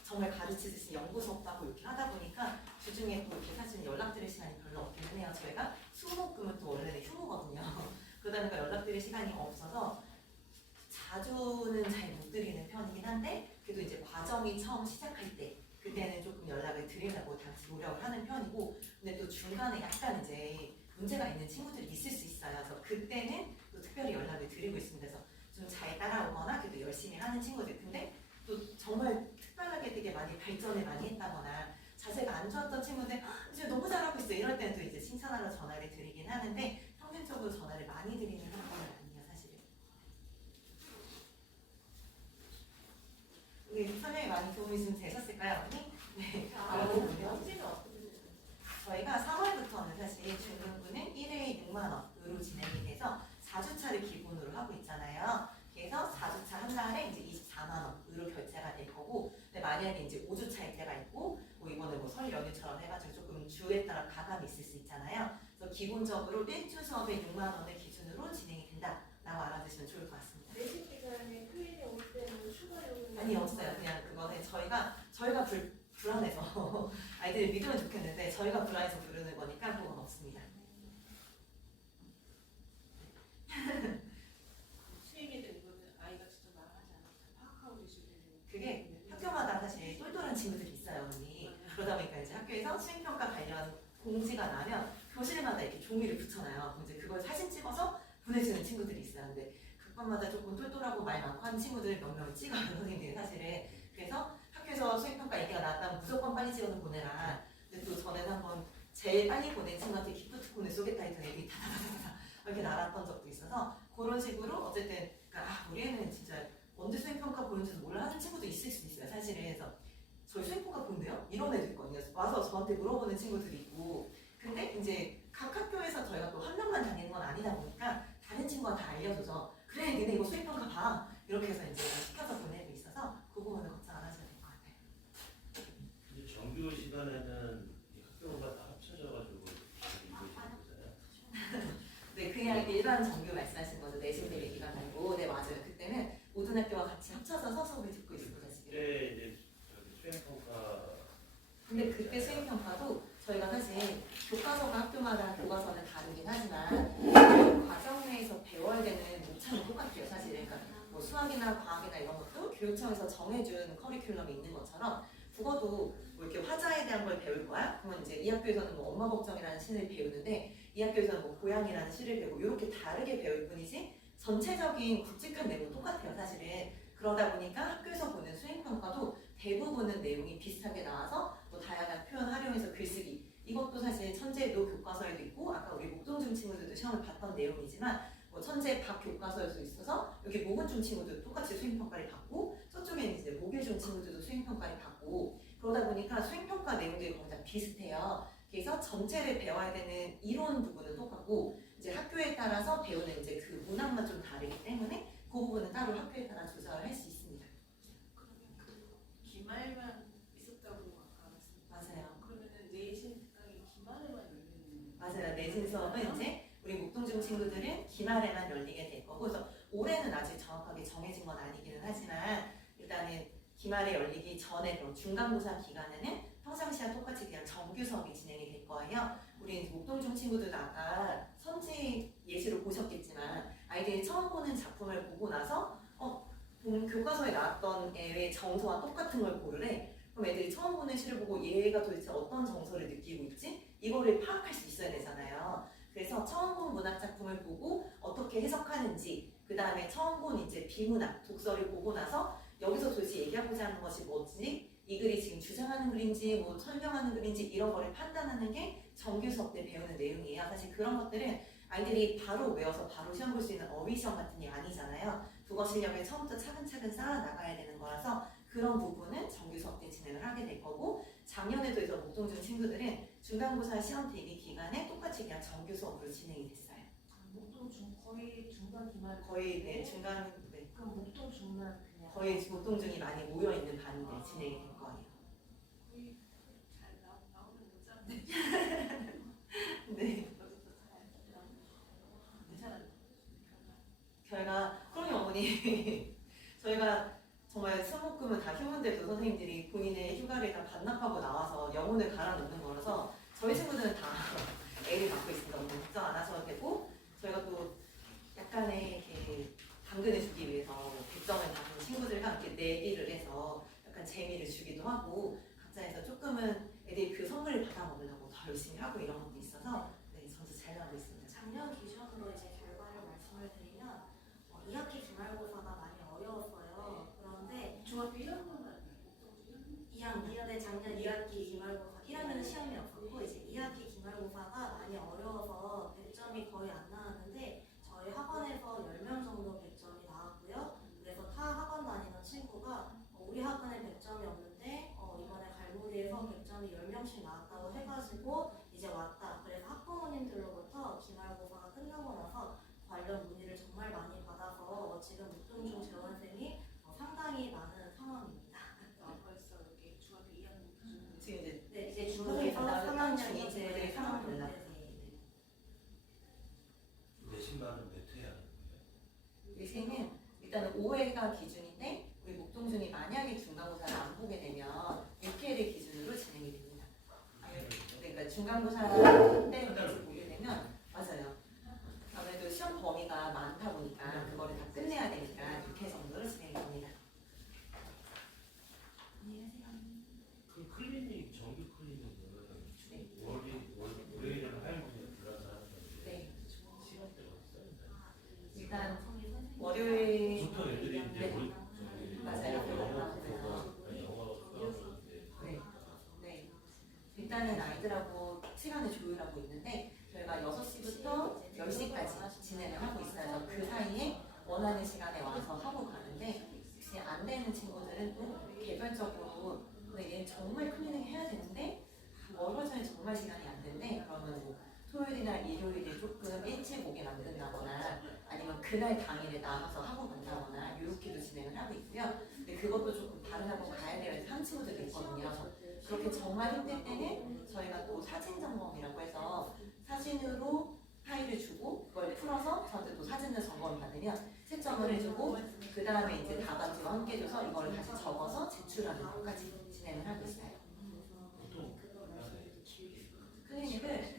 정말 가르치듯이 연구 수업도 하고 이렇게 하다 보니까 주중에 또 이렇게 사실 연락드릴 시간이 별로 없기는 해요. 저희가 수목금은 또 원래는 휴무거든요. 그러다 보니까 연락드릴 시간이 없어서 자주는 잘 못 드리는 편이긴 한데, 그래도 이제 과정이 처음 시작할 때 그때는 조금 연락을 드리려고 다 노력을 하는 편이고, 근데 또 중간에 약간 이제 문제가 있는 친구들이 있을 수 있어요. 그래서 그때는 또 특별히 연락을 드리고 있습니다. 그래서 좀 잘 따라오거나 그래도 열심히 하는 친구들, 근데 또 정말 특별하게 되게 많이 발전을 많이 했다거나 자세가 안 좋았던 친구들 이제 너무 잘하고 있어 이럴 때는 또 이제 칭찬하러 전화를 드리긴 하는데 평균적으로 전화를 많이 드리는 상황은 아니에요, 사실은. 우리 설명이 많이 도움이 좀 되셨을까요, 언니? 네. 언제는 어떻게 되나요? 저희가 3월부터는 사실 중등부는 1회에 6만 원으로 진행이 돼서 4주차를 기본으로 하고 있잖아요. 그래서 4주차 한 달에 이제 24만 원으로 결제가 될 거고, 근데 만약에 이제 5주차일 때가 있고, 뭐 이번에 뭐 설 연휴처럼 해가지고 조금 주에 따라 가감이 있을 수 있잖아요. 그래서 기본적으로 1주 수업에 6만 원을 기준으로 진행이 된다라고 알아두시면 좋을 것 같습니다. 내신 기간에 토요일에 올 때는 추가 요금이 아니 없어요. 그냥 그거는 저희가 불안해서 아이들이 믿으면 좋겠는데 저희가 불안해서 부르는 거니까 그건 없습니다. 수행에 대한 거는 아이가 직접 말하지 않아서 파악하고 계시는 그게 학교마다 사실 똘똘한 친구들이 있어요, 언니. 그러다 보니까 이제 학교에서 수행평가 관련 공지가 나면 교실마다 이렇게 종이를 붙여놔요. 그럼 이제 그걸 사진 찍어서 보내주는 친구들이 있어요. 근데 학번마다 조금 똘똘하고 말 많고 하는 친구들 몇 명을 찍어요, 선생님들이 사실은. 그래서 학교에서 수행평가 얘기가 나왔다면 무조건 빨리 찍어서 보내라. 근데 또 전에는 한번 제일 빨리 보낸 친구한테 기프트콘을 쏘겠다 했던 애들이 다다다다다 이렇게 날았던 적도 있어서, 그런 식으로 어쨌든 그러니까 우리 애는 진짜 언제 수행평가 보는지도 몰라 하는 친구도 있을 수 있어요, 사실은. 그래서 저희 수행평가 본대요? 이런 애도 있거든요. 와서 저한테 물어보는 친구들이 있고, 근데 이제 각 학교에서 저희가 또 한 명만 다니는 건 아니다 보니까 다른 친구가 다 알려줘서 그래 니네 이거 수행평가 봐 이렇게 해서 이제 시켜서 보내고 있어서 그 부분은 걱정 안 하셔도 될 것 같아요. 이제 정규 시간에는 이 학교가 다 합쳐져가지고 이거 있잖아요. 네, 그냥 일반 정규 말씀하신 거죠. 내신 대비 기간 말고. 네, 맞아요. 그때는 모든 학교와 같이 합쳐서 수업을 듣고 있습니다, 지금. 그때 이제 수행평가 근데 그때 수행평가도 저희가 사실 교과서가 학교마다 교과서는 다르긴 하지만 그 과정 내에서 배워야 되는 목차는 똑같아요, 사실은. 그러니까 뭐 수학이나 과학이나 이런 것도 교육청에서 정해준 커리큘럼이 있는 것처럼 국어도 뭐 이렇게 화자에 대한 걸 배울 거야? 그러면 이제 이 학교에서는 뭐 엄마 걱정이라는 시를 배우는데 이 학교에서는 뭐 고양이라는 시를 배우고 이렇게 다르게 배울 뿐이지 전체적인 굵직한 내용은 똑같아요, 사실은. 그러다 보니까 학교에서 보는 수행평가도 대부분은 내용이 비슷하게 나와서 뭐 다양한 표현 활용해서 글쓰기 이것도 사실 천재도 교과서에도 있고, 아까 우리 목동중 친구들도 시험을 봤던 내용이지만 뭐 천재 박 교과서에도 있어서 여기 목은중 친구들도 똑같이 수행평가를 받고, 저쪽에는 이제 목일중 친구들도 수행평가를 받고, 그러다 보니까 수행평가 내용들이 거의 다 비슷해요. 그래서 전체를 배워야 되는 이론 부분은 똑같고, 이제 학교에 따라서 배우는 이제 그 문항만 좀 다르기 때문에 그 부분은 따로 학교에 따라 조절을 할 수 있습니다. 그러면 그 기말만 있었다고 아까 말씀하셨죠? 맞아요. 그러면은 내신 특강이 기말에만 열리는 맞아요. 내신 수업은 이제 우리 목동중 친구들은 기말에만 열리게 될 거고, 그래서 올해는 아직 정확하게 정해진 건 아니기는 하지만 일단은 기말에 열리기 전에 그럼 중간고사 기간에는 평상시와 똑같이 그냥 정규 수업이 진행이 될 거예요. 우리 목동중 친구들도 아까 선지 예시로 보셨겠지만 아이들이 처음 보는 작품을 보고 나서 교과서에 나왔던 애의 정서와 똑같은 걸 고르래. 그럼 애들이 처음 보는 시를 보고 얘가 도대체 어떤 정서를 느끼고 있지? 이거를 파악할 수 있어야 되잖아요. 그래서 처음 본 문학 작품을 보고 어떻게 해석하는지, 그 다음에 처음 본 이제 비문학 독서를 보고 나서 여기서 도대체 얘기하고자 하는 것이 뭐지? 이 글이 지금 주장하는 글인지 뭐 설명하는 글인지 이런 거를 판단하는 게 정규 수업 때 배우는 내용이에요. 사실 그런 것들은 아이들이 바로 외워서 바로 시험 볼 수 있는 어휘 시험 같은 게 아니잖아요. 국어 실력을 처음부터 차근차근 쌓아 나가야 되는 거라서 그런 부분은 정규 수업 때 진행을 하게 될 거고, 작년에도 해서 목동중 친구들은 중간고사 시험 대비 기간에 똑같이 그냥 정규 수업으로 진행이 됐어요. 목동 중 거의 중간 기말 거의 중간 그럼 목동 중만 그냥 거의 목동중이 많이 모여 있는 반인데 진행이 될 거예요. 거의 잘 나오는 문자인데. 네. 여기서 잘 결과 그러니 어머니 저희가 정말 수목금은 다 휴문대도 선생님들이 본인의 휴가를 다 반납하고 나와서 영혼을 갈아 넣는 거라서 저희 친구들은 다 A를 받고 있습니다. 너무 걱정 안 하셔도 되고, 저희가 또 약간의 이렇게 당근을 주기 위해서 100점을 받은 친구들과 함께 내기를 해서 약간 재미를 주기도 하고 각자 해서 조금은 애들이 그 선물을 받아 먹으려고 더 열심히 하고 이런 것도 있어서 네, 점수 잘 나오고 있습니다. 작년 기준으로 이제 결과를 말씀을 드리면 2학기 기말고사가 많이 어려웠어요. 그런데 중학교 1학년 목동 2학년 작년 2학기 기말고사 1학년은 시험이 없었고 이제 2학기 기말고사가 많이 어려워서 100점이 거의 안 나왔는데 저희 학원에서 10명 정도 100점이 나왔고요. 그래서 타 학원 다니는 친구가 우리 학원에 100점이 없는데 이번에 갈무리에서 100점이 10명씩 나왔다고 해가지고 이제 왔다. 그래서 학부모님들로부터 기말고사가 끝나고 나서 관련 문의를 정말 많이 받아서 지금 목동중 재원생이 상당히 많은 상황입니다. 벌써 이렇게 중학교 2학년 기준 지금 이제 네, 이제 중학교 중학교에서 간다면 3학년 중이 친구들이 상황이 올라. 내신만은 몇 회 하는 거예요? 예시는 일단은 5회가 기준인데 우리 목동중이 만약에 중간고사를 안 보게 되면 6회를 기준으로 진행이 됩니다. 그러니까 중간고사 때 다시 보게 되면 맞아요. 아무래도 시험 범위가 많다 보니까 그거를 다 끝내야 되니까 6회 정도로 진행이 됩니다. 그 클리닉 정규 클리닉은 네. 월요일은 화요일에 불러서 하는 건데 네. 시간대가 없어요. 일단 월요일 보통 애들이 이제 네. 맞아요. 영어 수업인데 네. 네. 일단은 아이들하고 시간을 조율하고 있는데 저희가 6시부터 10시까지 진행을 하고 있어요. 그 사이에 원하는 시간에 와서 하고 가는데 혹시 안 되는 친구들은 또 개별적으로 근데 얘는 정말 클리닝 해야 되는데 얼마 전에 정말 시간이 안 된대. 그러면 뭐 토요일이나 일요일에 조금 일찍 오게 만든다거나 아니면 그날 당일에 나가서 하고 간다거나 이렇게도 진행을 하고 있고요. 근데 그것도 조금 다른 학원 가야 되는 한 친구들도 있거든요. 그렇게 정말 힘들 때는 저희가 또 사진 점검이라고 해서 사진으로 파일을 주고 그걸 풀어서 저한테 또 사진을 점검 받으면 채점을 해주고 그 다음에 이제 답안지와 함께 줘서 이거를 다시 적어서 제출하는 것까지 진행을 하고 있어요. 보통 클리닉을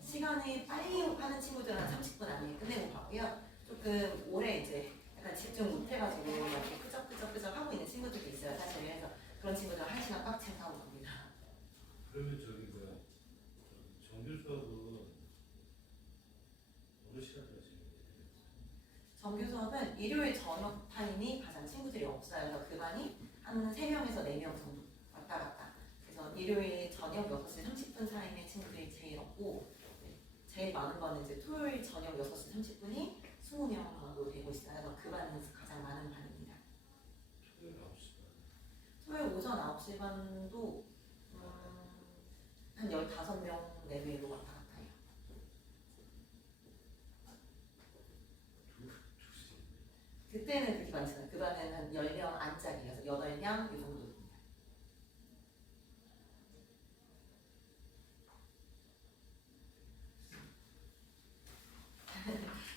시간이 빨리 하는 친구들은 한 30분 안에 끝내고 가고요. 조금 오래 이제 약간 집중 못해가지고 이렇게 끄적끄적 하고 있는 친구들도 있어요. 사실 그래서 그런 친구들 1시간 꽉 채서 하고 갑니다. 그러면 저기 뭐야 정규 수업은 어느 시간까지 진행돼요? 정규 수업은 일요일 저녁 타임이 가장 친구들이 없어요. 그래서 그 반이 한 3명에서 4명 정도 왔다 갔다. 그래서 일요일 저녁 6시 30분 타임에 친구들이 제일 없고 네, 제일 많은 거는 이제 토요일 저녁 6시 30분이 20명 정도 되고 있어요. 그래서 그 반은 가장 많은 반입니다. 토요일 9시 토요일 오전 9시 반도 한 15명 내외로 왔다 갔다 해요. 2시 그때는 그렇게 많지 않아요. 그 반은 한 10명 안짝이어서 8명 이 정도.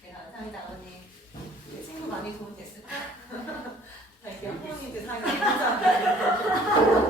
네, 감사합니다, 아버님. 내 친구 많이 도움 됐을까? 자, 이렇게 학부모님들 사이에 감사합니다.